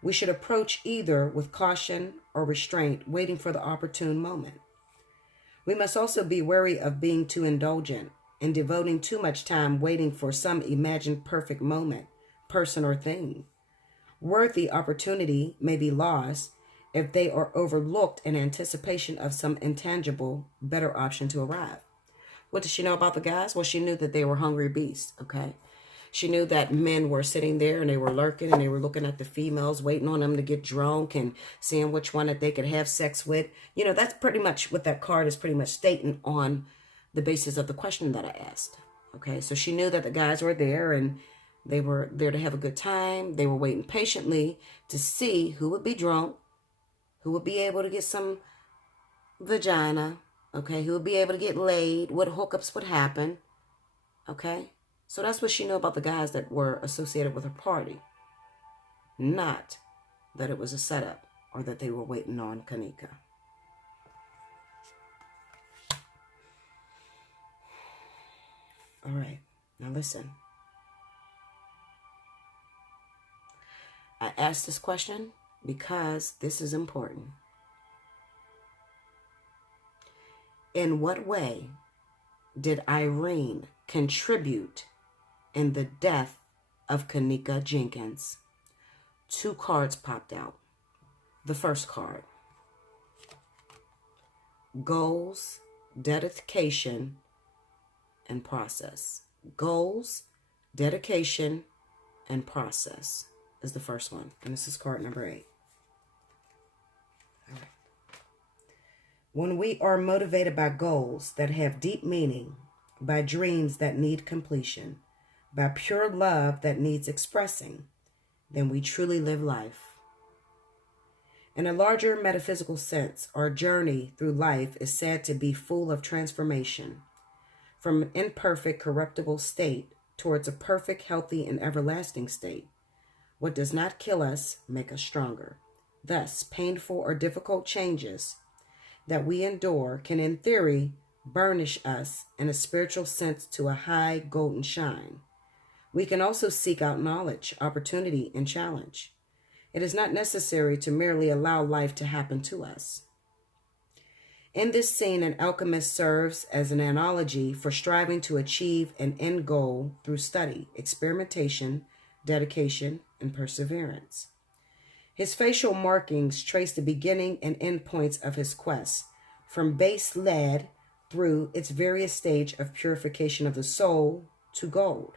We should approach either with caution or restraint, waiting for the opportune moment. We must also be wary of being too indulgent and devoting too much time waiting for some imagined perfect moment, person, or thing. Worthy opportunity may be lost if they are overlooked in anticipation of some intangible, better option to arrive. What did she know about the guys? Well, she knew that they were hungry beasts, okay? She knew that men were sitting there and they were lurking and they were looking at the females, waiting on them to get drunk and seeing which one that they could have sex with. You know, that's pretty much what that card is pretty much stating on the basis of the question that I asked. Okay, so she knew that the guys were there and they were there to have a good time. They were waiting patiently to see who would be drunk, who would be able to get some vagina, okay, who would be able to get laid, what hookups would happen, okay? So that's what she knew about the guys that were associated with her party. Not that it was a setup or that they were waiting on Kenneka. All right, now listen. I asked this question because this is important. In what way did Irene contribute in the death of Kenneka Jenkins? 2 cards popped out. The first card, goals, dedication, and process. Goals, dedication, and process is the first one. And this is card number 8. All right. When we are motivated by goals that have deep meaning, by dreams that need completion, by pure love that needs expressing, then we truly live life. In a larger metaphysical sense, our journey through life is said to be full of transformation, from an imperfect, corruptible state towards a perfect, healthy, and everlasting state. What does not kill us make us stronger. Thus, painful or difficult changes that we endure can, in theory, burnish us in a spiritual sense to a high golden shine. We can also seek out knowledge, opportunity, and challenge. It is not necessary to merely allow life to happen to us. In this scene, an alchemist serves as an analogy for striving to achieve an end goal through study, experimentation, dedication, and perseverance. His facial markings trace the beginning and end points of his quest, from base lead through its various stage of purification of the soul to gold.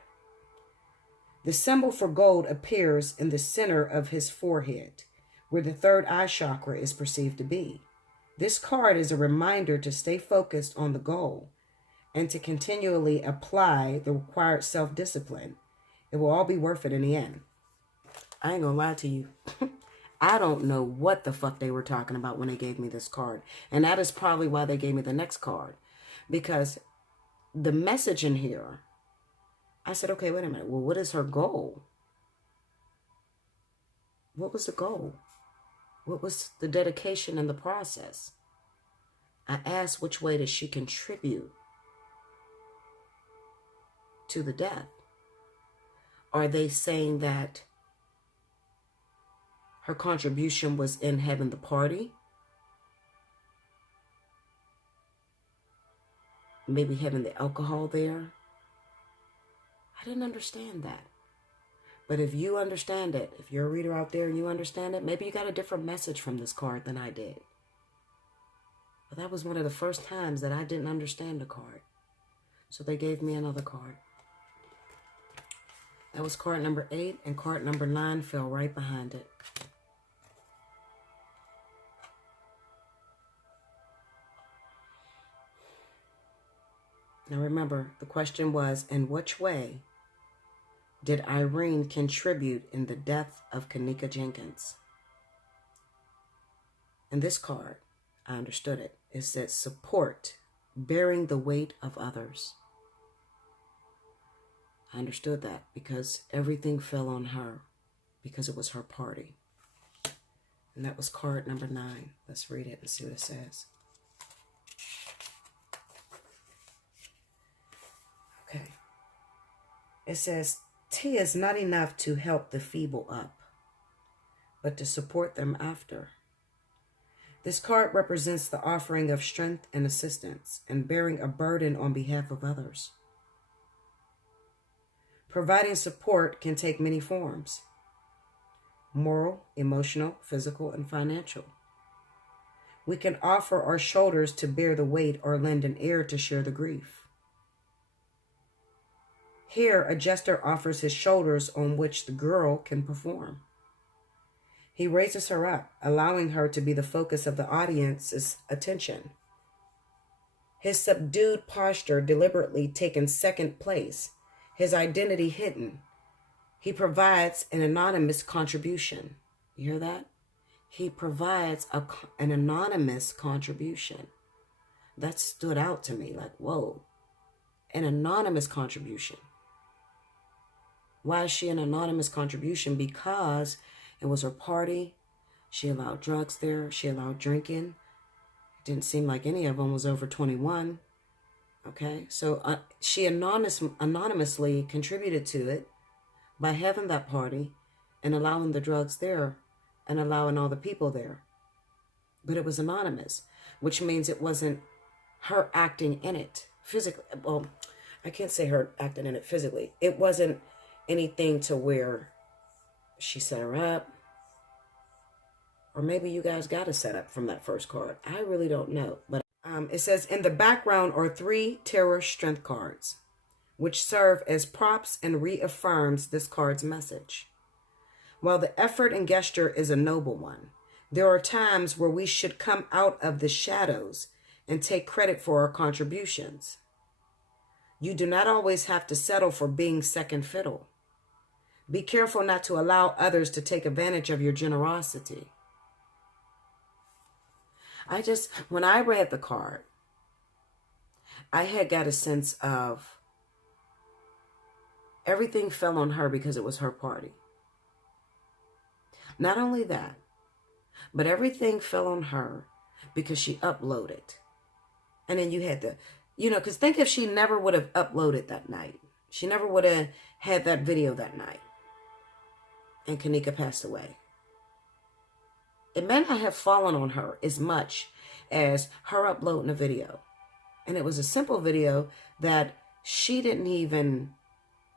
The symbol for gold appears in the center of his forehead, where the third eye chakra is perceived to be. This card is a reminder to stay focused on the goal and to continually apply the required self-discipline. It will all be worth it in the end. I ain't gonna lie to you. I don't know what the fuck they were talking about when they gave me this card. And that is probably why they gave me the next card. Because the message in here, I said, okay, wait a minute. Well, what is her goal? What was the goal? What was the dedication and the process? I asked, which way does she contribute to the death? Are they saying that her contribution was in having the party? Maybe having the alcohol there? I didn't understand that. But if you understand it, if you're a reader out there and you understand it, maybe you got a different message from this card than I did. But that was one of the first times that I didn't understand the card. So they gave me another card. That was card number 8, and card number 9 fell right behind it. Now remember, the question was, in which way did Irene contribute in the death of Kenneka Jenkins? In this card, I understood it. It said support, bearing the weight of others. I understood that because everything fell on her because it was her party. And that was card number 9. Let's read it and see what it says. Okay. It says, tea is not enough to help the feeble up, but to support them after. This card represents the offering of strength and assistance and bearing a burden on behalf of others. Providing support can take many forms: moral, emotional, physical, and financial. We can offer our shoulders to bear the weight or lend an ear to share the grief. Here, a jester offers his shoulders on which the girl can perform. He raises her up, allowing her to be the focus of the audience's attention. His subdued posture deliberately taken second place, his identity hidden. He provides an anonymous contribution. You hear that? He provides an anonymous contribution. That stood out to me like, whoa, an anonymous contribution. Why is she an anonymous contribution? Because it was her party. She allowed drugs there. She allowed drinking. It didn't seem like any of them was over 21. Okay, so she anonymously contributed to it by having that party and allowing the drugs there and allowing all the people there. But it was anonymous, which means it wasn't her acting in it physically. Well, I can't say her acting in it physically. It wasn't anything to where she set her up. Or maybe you guys got a setup from that first card. I really don't know. But it says, in the background are 3 terror strength cards, which serve as props and reaffirms this card's message. While the effort and gesture is a noble one, there are times where we should come out of the shadows and take credit for our contributions. You do not always have to settle for being second fiddle. Be careful not to allow others to take advantage of your generosity. When I read the card, I had got a sense of everything fell on her because it was her party. Not only that, but everything fell on her because she uploaded. And then you had to, because think if she never would have uploaded that night. She never would have had that video that night. And Kenneka passed away. It may not have fallen on her as much as her uploading a video. And it was a simple video that she didn't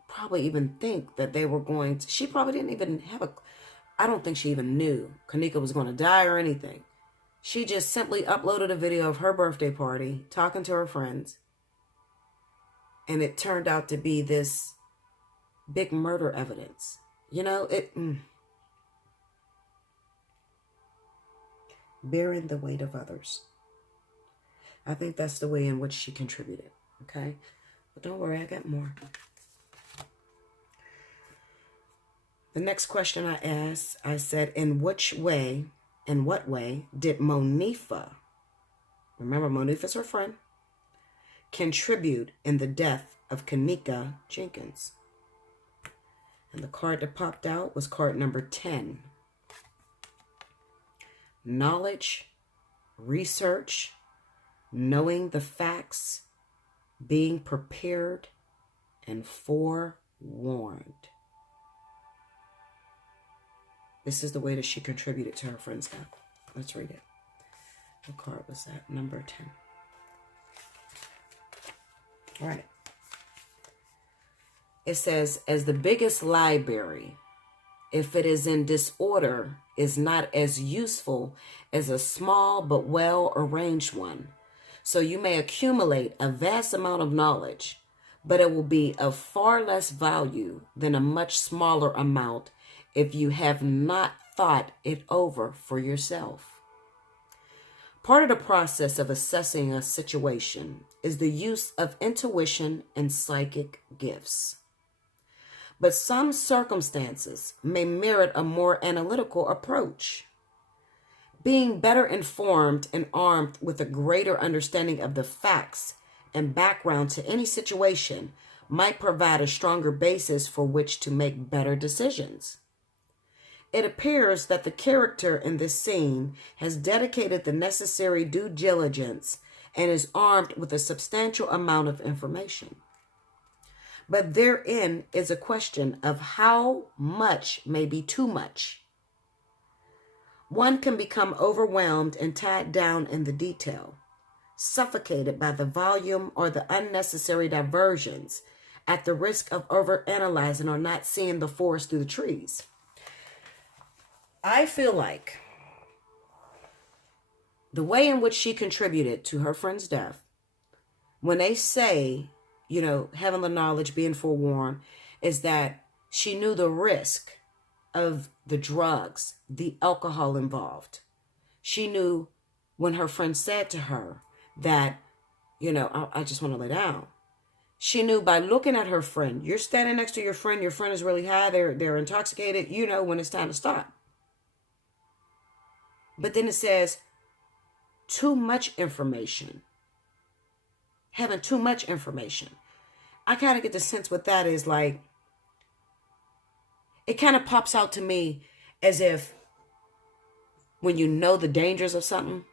probably even think that they were going to, she probably didn't even I don't think she even knew Kenneka was going to die or anything. She just simply uploaded a video of her birthday party, talking to her friends. And it turned out to be this big murder evidence. Bearing the weight of others. I think that's the way in which she contributed. Okay? But don't worry, I got more. The next question I asked, I said, in what way did Monifa, remember Monifa's her friend, contribute in the death of Kenneka Jenkins? And the card that popped out was card number 10. Knowledge, research, knowing the facts, being prepared, and forewarned. This is the way that she contributed to her friend's death. Let's read it. What card was that? Number 10. All right. It says, as the biggest library, if it is in disorder, is not as useful as a small but well-arranged one. So you may accumulate a vast amount of knowledge, but it will be of far less value than a much smaller amount if you have not thought it over for yourself. Part of the process of assessing a situation is the use of intuition and psychic gifts. But some circumstances may merit a more analytical approach. Being better informed and armed with a greater understanding of the facts and background to any situation might provide a stronger basis for which to make better decisions. It appears that the character in this scene has dedicated the necessary due diligence and is armed with a substantial amount of information. But therein is a question of how much may be too much. One can become overwhelmed and tied down in the detail, suffocated by the volume or the unnecessary diversions, at the risk of overanalyzing or not seeing the forest through the trees. I feel like the way in which she contributed to her friend's death, when they say, having the knowledge, being forewarned, is that she knew the risk of the drugs, the alcohol involved. She knew when her friend said to her that, I just want to lay down. She knew by looking at her friend, you're standing next to your friend is really high, they're intoxicated, you know when it's time to stop. But then it says, too much information. Having too much information. I kind of get the sense what that is like. It kind of pops out to me as if when you know the dangers of something,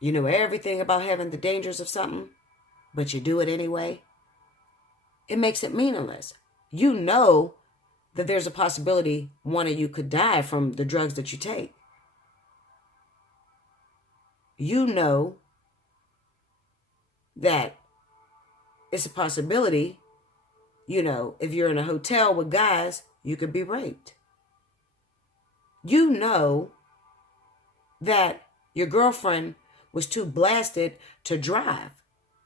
you know everything about having the dangers of something, but you do it anyway. It makes it meaningless. You know that there's a possibility one of you could die from the drugs that you take. You know that it's a possibility, if you're in a hotel with guys, you could be raped. You know that your girlfriend was too blasted to drive,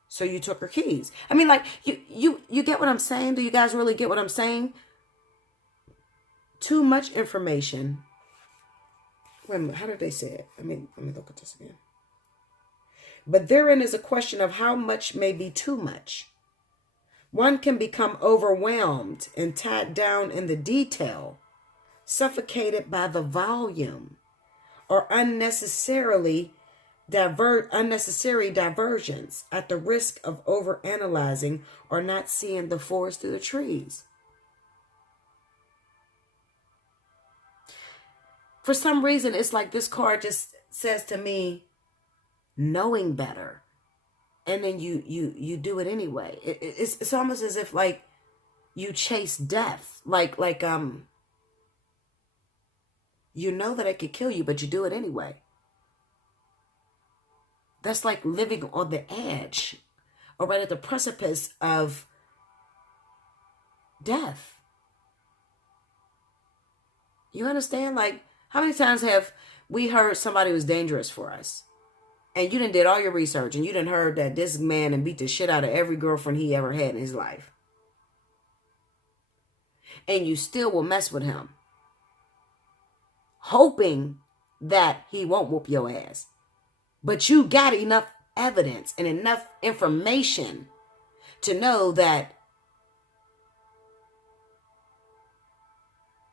so you took her keys. I mean, like, you get what I'm saying? Do you guys really get what I'm saying? Too much information. Wait a minute, how did they say it? Let me look at this again. But therein is a question of how much may be too much. One can become overwhelmed and tied down in the detail, suffocated by the volume, or unnecessary diversions at the risk of overanalyzing or not seeing the forest through the trees. For some reason, it's like this card just says to me, knowing better, and then you do it anyway. It's almost as if like you chase death, like you know that it could kill you, but you do it anyway. That's like living on the edge or right at the precipice of death. You understand? Like, how many times have we heard somebody was dangerous for us? And you done did all your research and you done heard that this man and beat the shit out of every girlfriend he ever had in his life. And you still will mess with him, hoping that he won't whoop your ass. But you got enough evidence and enough information to know that,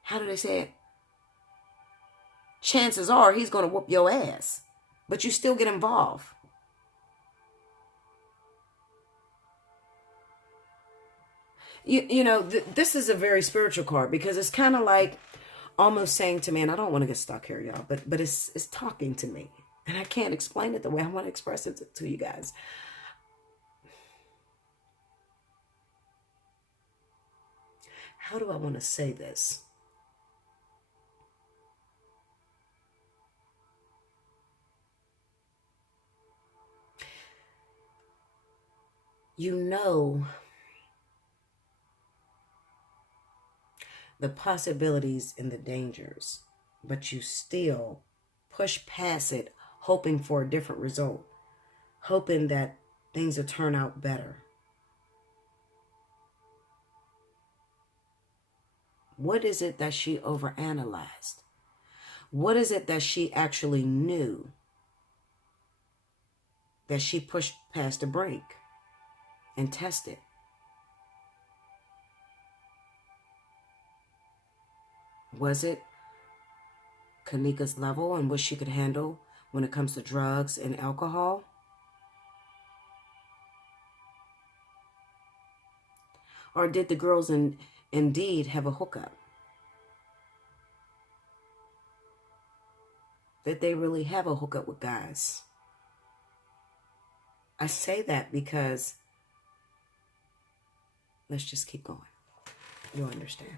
how do they say it? Chances are he's going to whoop your ass. But you still get involved. This is a very spiritual card because it's kind of like almost saying to me, and I don't want to get stuck here, y'all, but it's talking to me. And I can't explain it the way I want to express it to you guys. How do I want to say this? You know the possibilities and the dangers, but you still push past it, hoping for a different result, hoping that things will turn out better. What is it that she overanalyzed? What is it that she actually knew that she pushed past the brake and tested? Was it Kenneka's level and what she could handle when it comes to drugs and alcohol? Or did the girls indeed have a hookup? Did they really have a hookup with guys? I say that because, let's just keep going. You'll understand.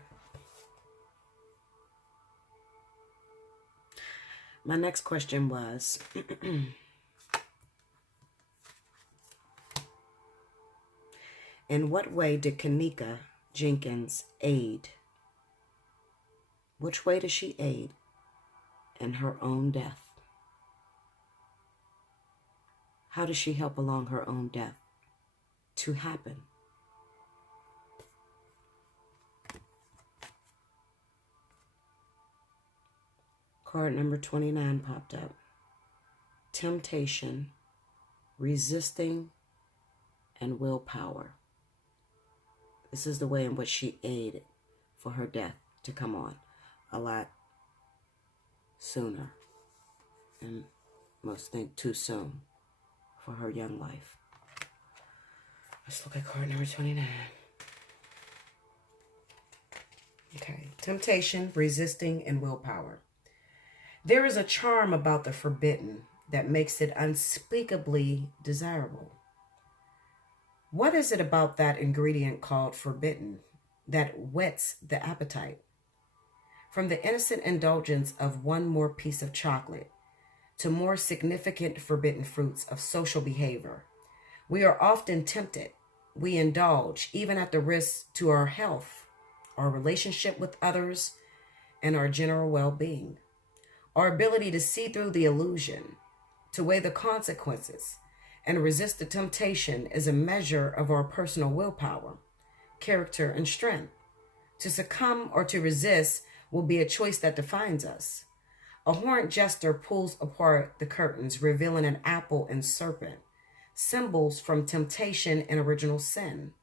My next question was, in what way did Kenneka Jenkins aid? Which way does she aid in her own death? How does she help along her own death to happen? Card number 29 popped up. Temptation, resisting, and willpower. This is the way in which she aided for her death to come on a lot sooner, and most think too soon for her young life. Let's look at card number 29. Okay, temptation, resisting, and willpower. There is a charm about the forbidden that makes it unspeakably desirable. What is it about that ingredient called forbidden that whets the appetite? From the innocent indulgence of one more piece of chocolate to more significant forbidden fruits of social behavior, we are often tempted. We indulge, even at the risk to our health, our relationship with others, and our general well-being. Our ability to see through the illusion, to weigh the consequences, and resist the temptation is a measure of our personal willpower, character, and strength. To succumb or to resist will be a choice that defines us. A horned jester pulls apart the curtains, revealing an apple and serpent, symbols from temptation and original sin.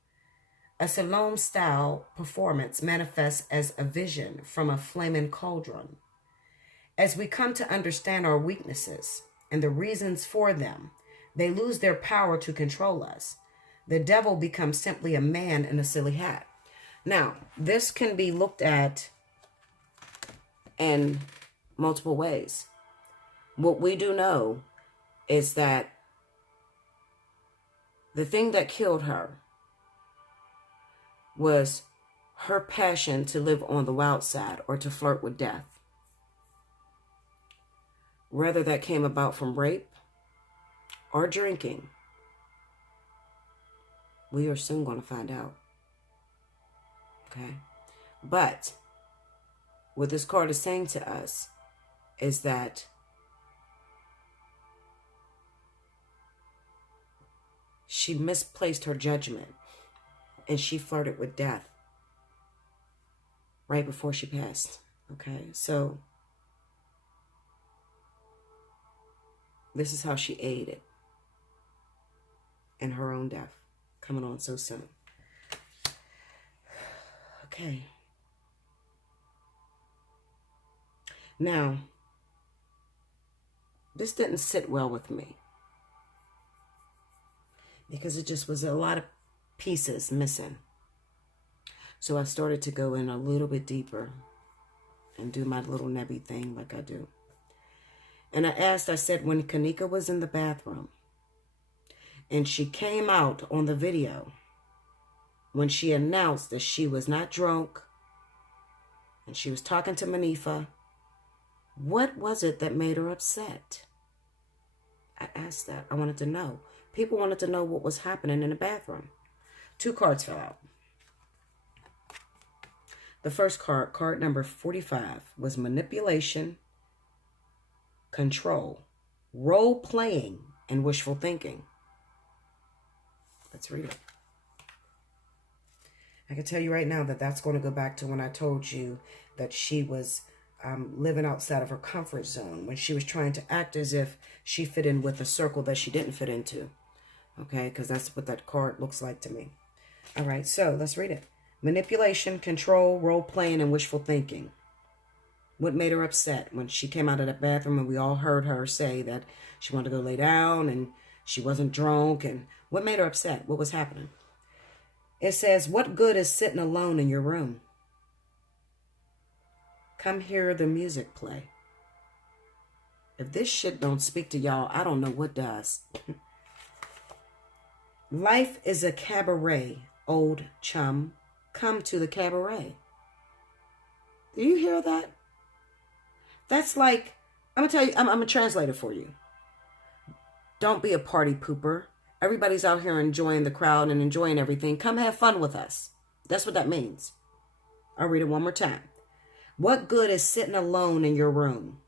A Salome-style performance manifests as a vision from a flaming cauldron. As we come to understand our weaknesses and the reasons for them, they lose their power to control us. The devil becomes simply a man in a silly hat. Now, this can be looked at in multiple ways. What we do know is that the thing that killed her was her passion to live on the wild side or to flirt with death. Whether that came about from rape or drinking, we are soon going to find out. Okay? But what this card is saying to us is that she misplaced her judgment and she flirted with death right before she passed. Okay? So this is how she aided in her own death, coming on so soon. Okay. Now, this didn't sit well with me because it just was a lot of pieces missing. So I started to go in a little bit deeper and do my little nebby thing like I do. And I said, when Kenneka was in the bathroom and she came out on the video, when she announced that she was not drunk and she was talking to Monifa, what was it that made her upset? I asked that. I wanted to know. People wanted to know what was happening in the bathroom. 2 cards fell out. The first card, card number 45, was manipulation, control, role-playing, and wishful thinking. Let's read it. I can tell you right now that that's going to go back to when I told you that she was living outside of her comfort zone, when she was trying to act as if she fit in with a circle that she didn't fit into. Okay, because that's what that card looks like to me. All right, so let's read it. Manipulation, control, role-playing, and wishful thinking. What made her upset when she came out of that bathroom and we all heard her say that she wanted to go lay down and she wasn't drunk? And what made her upset? What was happening? It says, what good is sitting alone in your room? Come hear the music play. If this shit don't speak to y'all, I don't know what does. Life is a cabaret, old chum. Come to the cabaret. Do you hear that? That's like I'm going to tell you, I'm a translator for you. Don't be a party pooper. Everybody's out here enjoying the crowd and enjoying everything. Come have fun with us. That's what that means. I'll read it one more time. What good is sitting alone in your room?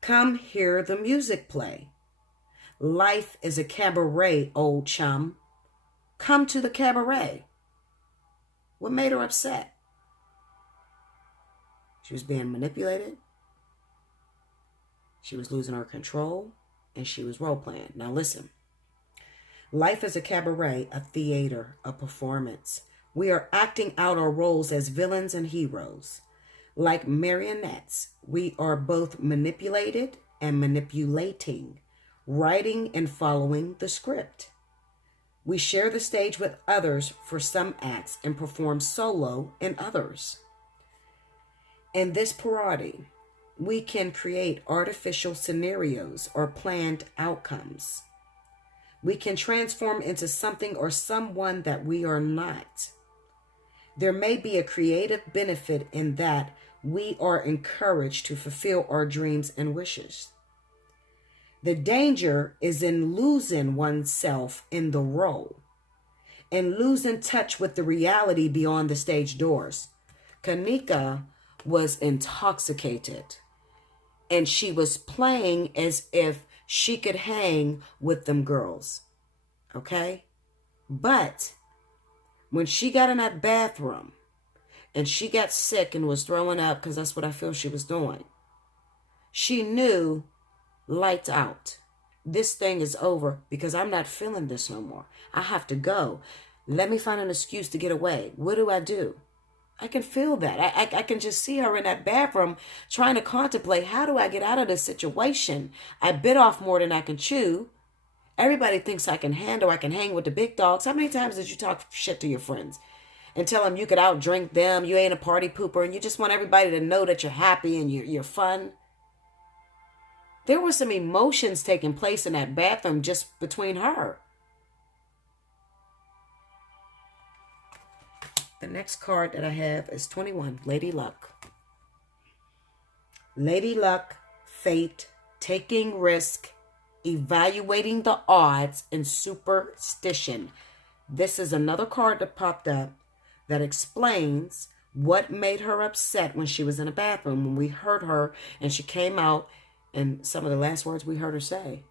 Come hear the music play. Life is a cabaret, old chum. Come to the cabaret. What made her upset? She was being manipulated. She was losing her control. And she was role-playing. Now listen. Life is a cabaret, a theater, a performance. We are acting out our roles as villains and heroes. Like marionettes, we are both manipulated and manipulating, writing and following the script. We share the stage with others for some acts and perform solo in others. In this parody, we can create artificial scenarios or planned outcomes. We can transform into something or someone that we are not. There may be a creative benefit in that we are encouraged to fulfill our dreams and wishes. The danger is in losing oneself in the role and losing touch with the reality beyond the stage doors. Kenneka was intoxicated. And she was playing as if she could hang with them girls. Okay? But when she got in that bathroom and she got sick and was throwing up, because that's what I feel she was doing, she knew, lights out. This thing is over because I'm not feeling this no more. I have to go. Let me find an excuse to get away. What do? I can feel that. I can just see her in that bathroom trying to contemplate, how do I get out of this situation? I bit off more than I can chew. Everybody thinks I can handle, I can hang with the big dogs. How many times did you talk shit to your friends and tell them you could outdrink them, you ain't a party pooper, and you just want everybody to know that you're happy and you're fun? There were some emotions taking place in that bathroom just between her. The next card that I have is 21, Lady Luck. Lady Luck, fate, taking risk, evaluating the odds, and superstition. This is another card that popped up that explains what made her upset when she was in a bathroom, when we heard her and she came out, and some of the last words we heard her say,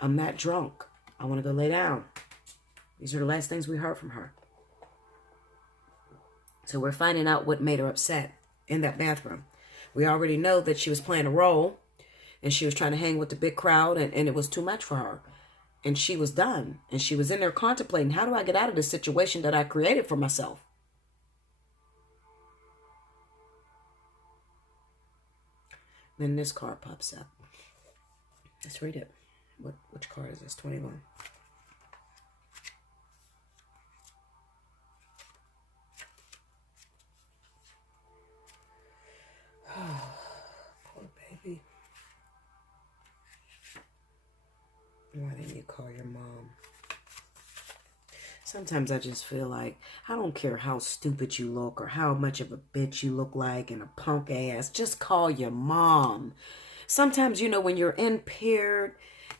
I'm not drunk. I want to go lay down. These are the last things we heard from her. So we're finding out what made her upset in that bathroom. We already know that she was playing a role and she was trying to hang with the big crowd, and it was too much for her. And she was done. And she was in there contemplating, how do I get out of this situation that I created for myself? Then this card pops up. Let's read it. Which card is this? 21. Poor baby. Why didn't you call your mom? Sometimes I just feel like, I don't care how stupid you look or how much of a bitch you look like and a punk ass, just call your mom. Sometimes, you know, when you're impaired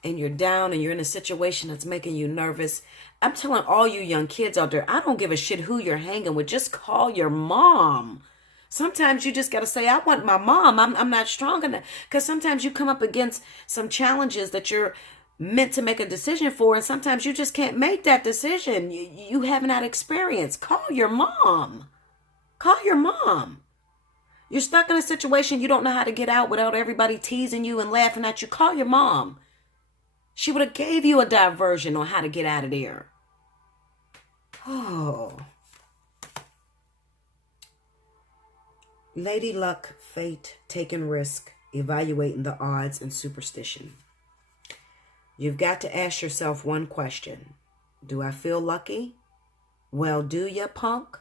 and you're down and you're in a situation that's making you nervous, I'm telling all you young kids out there, I don't give a shit who you're hanging with, just call your mom. Sometimes you just got to say, I want my mom. I'm not strong enough. Because sometimes you come up against some challenges that you're meant to make a decision for, and sometimes you just can't make that decision. You haven't had experience. Call your mom. Call your mom. You're stuck in a situation you don't know how to get out without everybody teasing you and laughing at you. Call your mom. She would have gave you a diversion on how to get out of there. Oh. Lady Luck, fate, taking risk, evaluating the odds, and superstition. You've got to ask yourself one question. Do I feel lucky? Well, do ya, punk?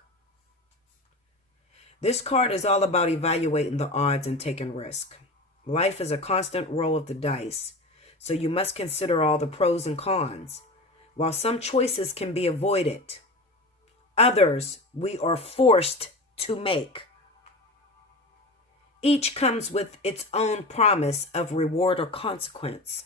This card is all about evaluating the odds and taking risk. Life is a constant roll of the dice, so you must consider all the pros and cons. While some choices can be avoided, others we are forced to make. Each comes with its own promise of reward or consequence.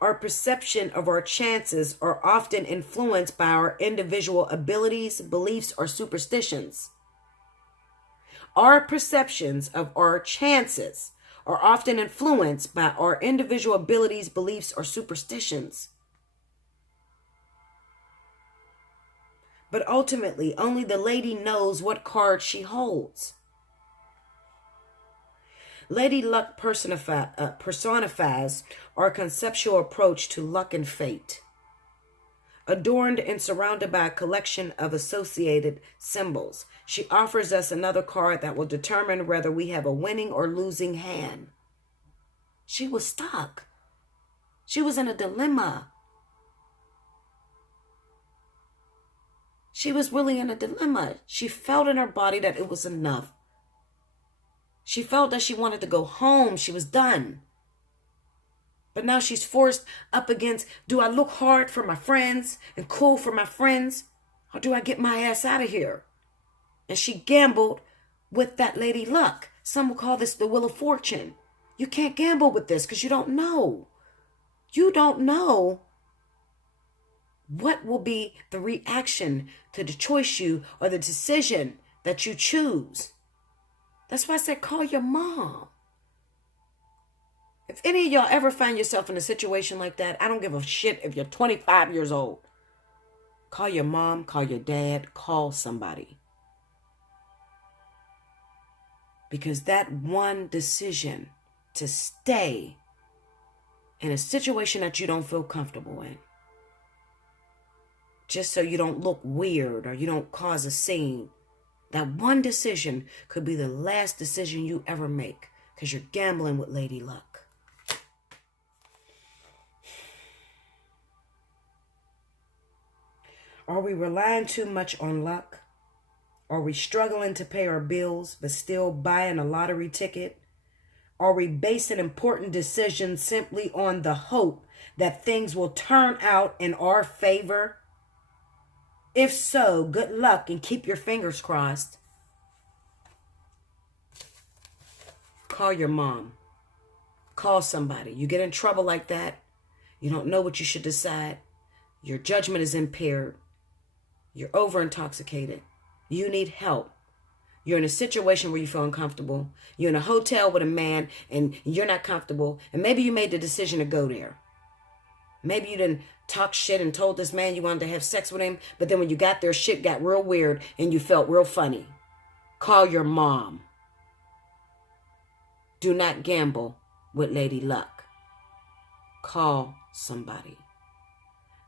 Our perception of our chances are often influenced by our individual abilities, beliefs, or superstitions. Our perceptions of our chances are often influenced by our individual abilities, beliefs, or superstitions. But ultimately, only the lady knows what card she holds. Lady Luck personifies our conceptual approach to luck and fate, adorned and surrounded by a collection of associated symbols. She offers us another card that will determine whether we have a winning or losing hand. She was stuck. She was in a dilemma. She was really in a dilemma. She felt in her body that it was enough. She felt that she wanted to go home. She was done. But now she's forced up against, do I look hard for my friends and cool for my friends? Or do I get my ass out of here? And she gambled with that Lady Luck. Some will call this the Wheel of Fortune. You can't gamble with this because you don't know. You don't know what will be the reaction to the choice or the decision that you choose. That's why I said call your mom. If any of y'all ever find yourself in a situation like that, I don't give a shit if you're 25 years old. Call your mom, call your dad, call somebody. Because that one decision to stay in a situation that you don't feel comfortable in, just so you don't look weird or you don't cause a scene, that one decision could be the last decision you ever make because you're gambling with Lady Luck. Are we relying too much on luck? Are we struggling to pay our bills but still buying a lottery ticket? Are we basing important decisions simply on the hope that things will turn out in our favor? If so, good luck and keep your fingers crossed. Call your mom. Call somebody. You get in trouble like that, you don't know what you should decide. Your judgment is impaired. You're over intoxicated. You need help. You're in a situation where you feel uncomfortable. You're in a hotel with a man and you're not comfortable. And maybe you made the decision to go there. Maybe you didn't talk shit and told this man you wanted to have sex with him. But then when you got there, shit got real weird and you felt real funny. Call your mom. Do not gamble with Lady Luck. Call somebody.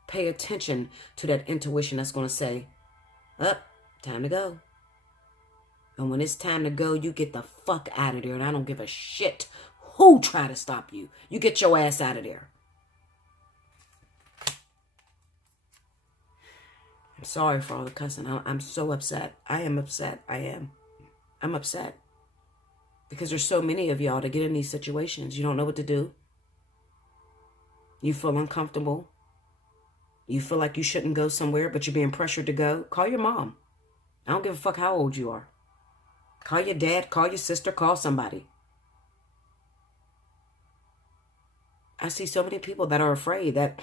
Pay attention to that intuition that's going to say, up, time to go. And when it's time to go, you get the fuck out of there. And I don't give a shit who try to stop you. You get your ass out of there. I'm sorry for all the cussing. I'm so upset. I am upset. I'm upset. Because there's so many of y'all that get in these situations. You don't know what to do. You feel uncomfortable. You feel like you shouldn't go somewhere, but you're being pressured to go. Call your mom. I don't give a fuck how old you are. Call your dad, call your sister, call somebody. I see so many people that are afraid that,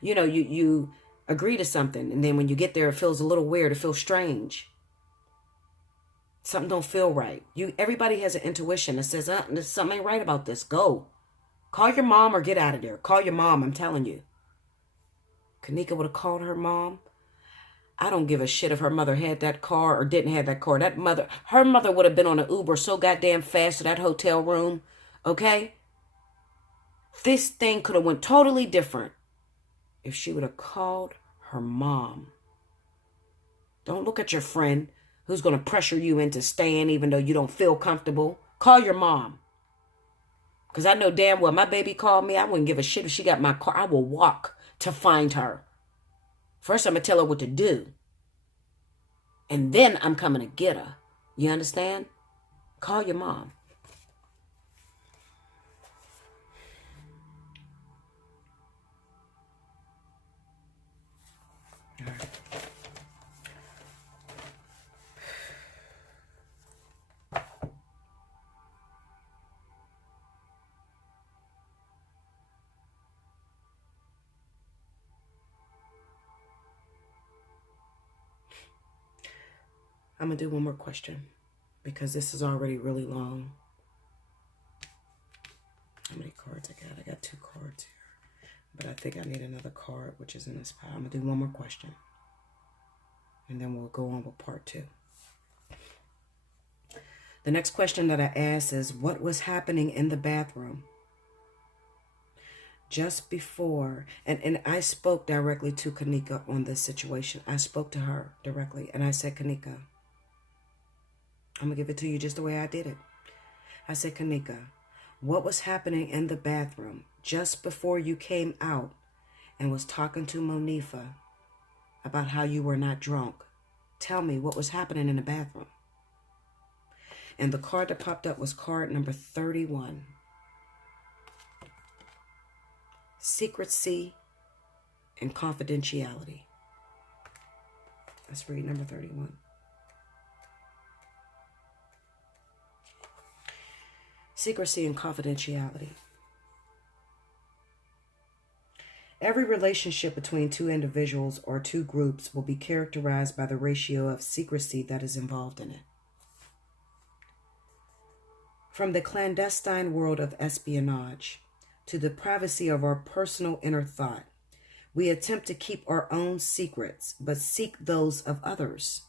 you agree to something. And then when you get there, it feels a little weird. It feels strange. Something don't feel right. Everybody has an intuition that says, there's something ain't right about this. Go. Call your mom or get out of there. Call your mom, I'm telling you. Kenneka would have called her mom. I don't give a shit if her mother had that car or didn't have that car. Her mother would have been on an Uber so goddamn fast to that hotel room. Okay? This thing could have went totally different if she would have called her mom. Don't look at your friend who's going to pressure you into staying even though you don't feel comfortable. Call your mom. Because I know damn well my baby called me. I wouldn't give a shit if she got my car. I will walk to find her. First, I'm going to tell her what to do. And then I'm coming to get her. You understand? Call your mom. All right. I'm going to do one more question because this is already really long. How many cards I got? I got 2 cards here. But I think I need another card, which is in this pile. I'm going to do one more question. And then we'll go on with part 2. The next question that I asked is, what was happening in the bathroom just before? And I spoke directly to Kenneka on this situation. I spoke to her directly. And I said, Kenneka, I'm going to give it to you just the way I did it. I said, Kenneka, what was happening in the bathroom just before you came out and was talking to Monifa about how you were not drunk? Tell me what was happening in the bathroom. And the card that popped up was card number 31. Secrecy and confidentiality. Let's read number 31. Secrecy and confidentiality. Every relationship between 2 individuals or 2 groups will be characterized by the ratio of secrecy that is involved in it. From the clandestine world of espionage to the privacy of our personal inner thought, we attempt to keep our own secrets, but seek those of others.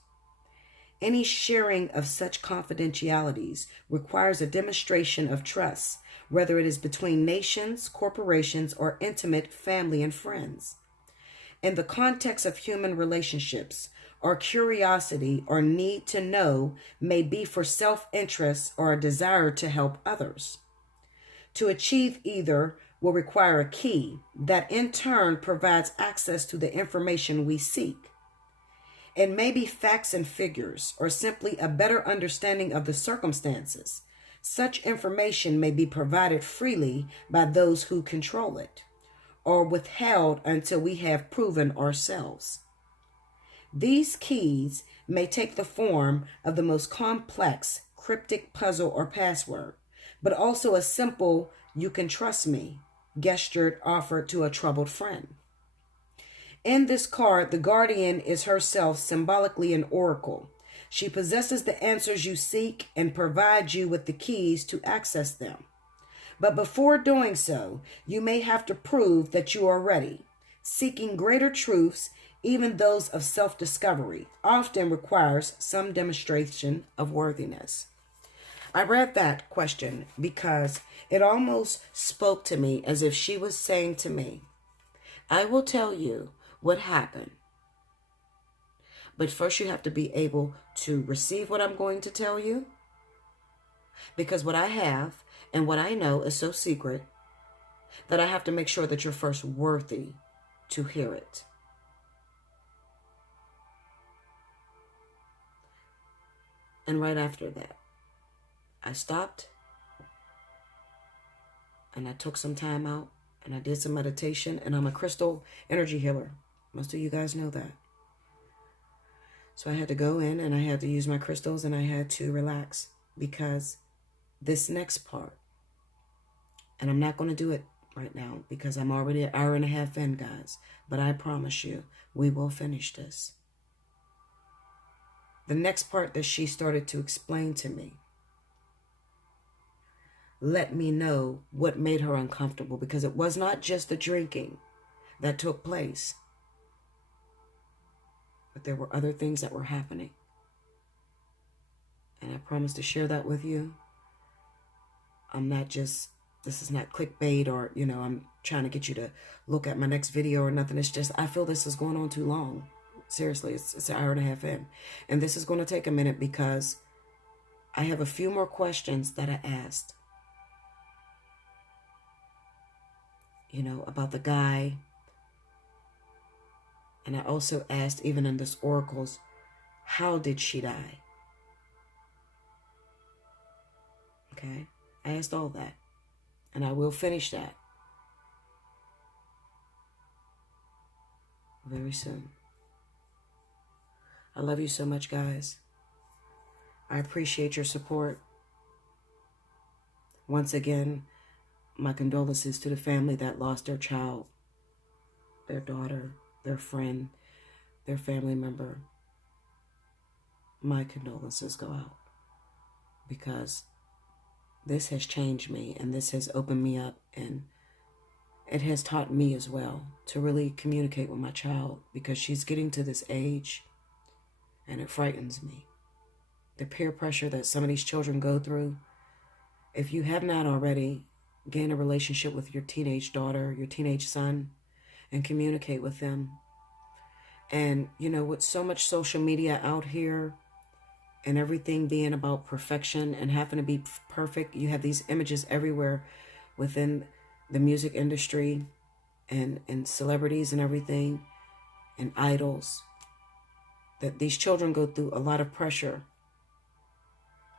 Any sharing of such confidentialities requires a demonstration of trust, whether it is between nations, corporations, or intimate family and friends. In the context of human relationships, our curiosity or need to know may be for self-interest or a desire to help others. To achieve either will require a key that in turn provides access to the information we seek. It may be facts and figures or simply a better understanding of the circumstances. Such information may be provided freely by those who control it, or withheld until we have proven ourselves. These keys may take the form of the most complex, cryptic puzzle or password, but also a simple, "you can trust me," gesture offered to a troubled friend. In this card, the guardian is herself symbolically an oracle. She possesses the answers you seek and provides you with the keys to access them. But before doing so, you may have to prove that you are ready. Seeking greater truths, even those of self-discovery, often requires some demonstration of worthiness. I read that question because it almost spoke to me as if she was saying to me, I will tell you what happened, but first you have to be able to receive what I'm going to tell you, because what I have and what I know is so secret that I have to make sure that you're first worthy to hear it. And right after that, I stopped and I took some time out and I did some meditation, and I'm a crystal energy healer. Most of you guys know that. So I had to go in and I had to use my crystals and I had to relax, because this next part, and I'm not going to do it right now because I'm already an hour and a half in, guys, but I promise you, we will finish this. The next part that she started to explain to me let me know what made her uncomfortable, because it was not just the drinking that took place, but there were other things that were happening. And I promise to share that with you. I'm not just, this is not clickbait or, I'm trying to get you to look at my next video or nothing. It's just, I feel this is going on too long. Seriously, it's an hour and a half in. And this is going to take a minute because I have a few more questions that I asked. About the guy. And I also asked, even in this oracles, how did she die? Okay, I asked all that. And I will finish that very soon. I love you so much, guys. I appreciate your support. Once again, my condolences to the family that lost their child, their daughter, their friend, their family member. my condolences go out, because this has changed me, and this has opened me up, and it has taught me as well to really communicate with my child, because she's getting to this age and it frightens me. The peer pressure that some of these children go through. If you have not already, gain a relationship with your teenage daughter, your teenage son, and communicate with them. And, you know, with so much social media out here and everything being about perfection and having to be perfect, you have these images everywhere within the music industry and celebrities and everything and idols, that these children go through a lot of pressure.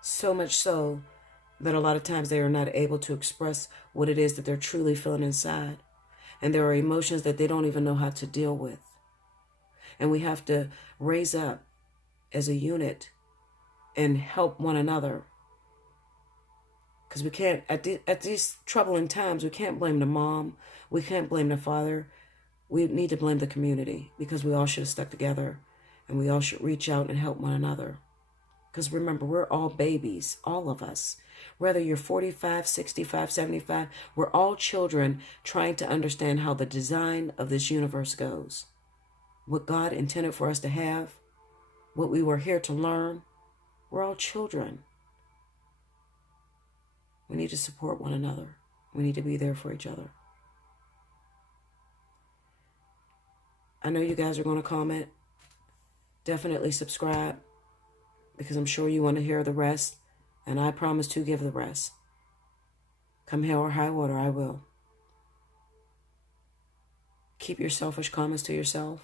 So much so that a lot of times they are not able to express what it is that they're truly feeling inside. And there are emotions that they don't even know how to deal with. And we have to raise up as a unit and help one another. Because we can't, at these troubling times, we can't blame the mom. We can't blame the father. We need to blame the community, because we all should have stuck together and we all should reach out and help one another. Because remember, we're all babies, all of us. Whether you're 45, 65, 75, we're all children trying to understand how the design of this universe goes. What God intended for us to have, what we were here to learn. We're all children. We need to support one another. We need to be there for each other. I know you guys are going to comment. Definitely subscribe, because I'm sure you want to hear the rest, and I promise to give the rest. Come hell or high water, I will. Keep your selfish comments to yourself.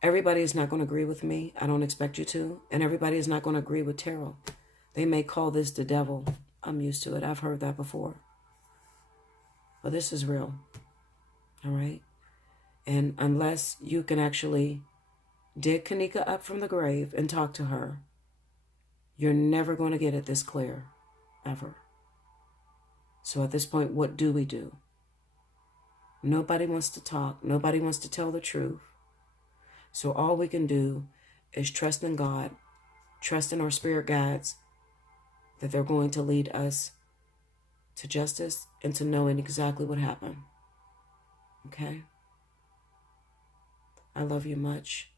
Everybody is not going to agree with me. I don't expect you to. And everybody is not going to agree with tarot. They may call this the devil. I'm used to it. I've heard that before. But this is real. All right? And unless you can actually dig Kenneka up from the grave and talk to her, you're never going to get it this clear, ever. So at this point, what do we do? Nobody wants to talk. Nobody wants to tell the truth. So all we can do is trust in God, trust in our spirit guides, that they're going to lead us to justice and to knowing exactly what happened. Okay? I love you much.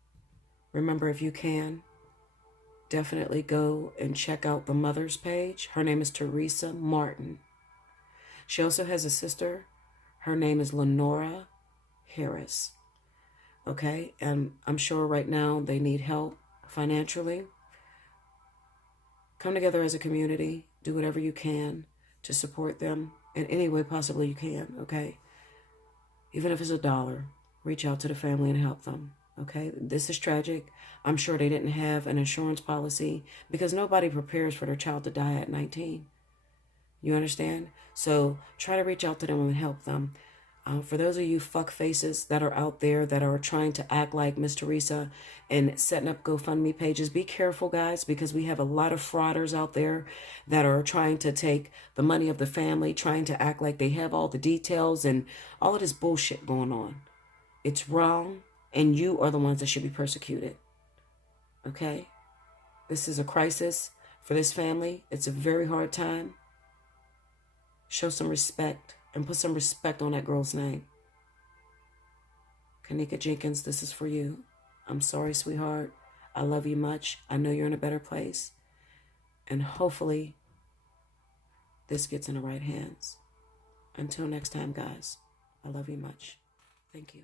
Remember, if you can, definitely go and check out the mother's page. Her name is Teresa Martin. She also has a sister. Her name is Lenora Harris. Okay? And I'm sure right now they need help financially. Come together as a community. Do whatever you can to support them in any way possibly you can. Okay? Even if it's $1, reach out to the family and help them. Okay, this is tragic. I'm sure they didn't have an insurance policy, because nobody prepares for their child to die at 19. You understand? So try to reach out to them and help them. For those of you fuck faces that are out there that are trying to act like Miss Teresa and setting up GoFundMe pages, be careful, guys, because we have a lot of frauders out there that are trying to take the money of the family, trying to act like they have all the details and all of this bullshit going on. It's wrong. And you are the ones that should be persecuted. Okay? This is a crisis for this family. It's a very hard time. Show some respect and put some respect on that girl's name. Kenneka Jenkins, this is for you. I'm sorry, sweetheart. I love you much. I know you're in a better place. And hopefully, this gets in the right hands. Until next time, guys, I love you much. Thank you.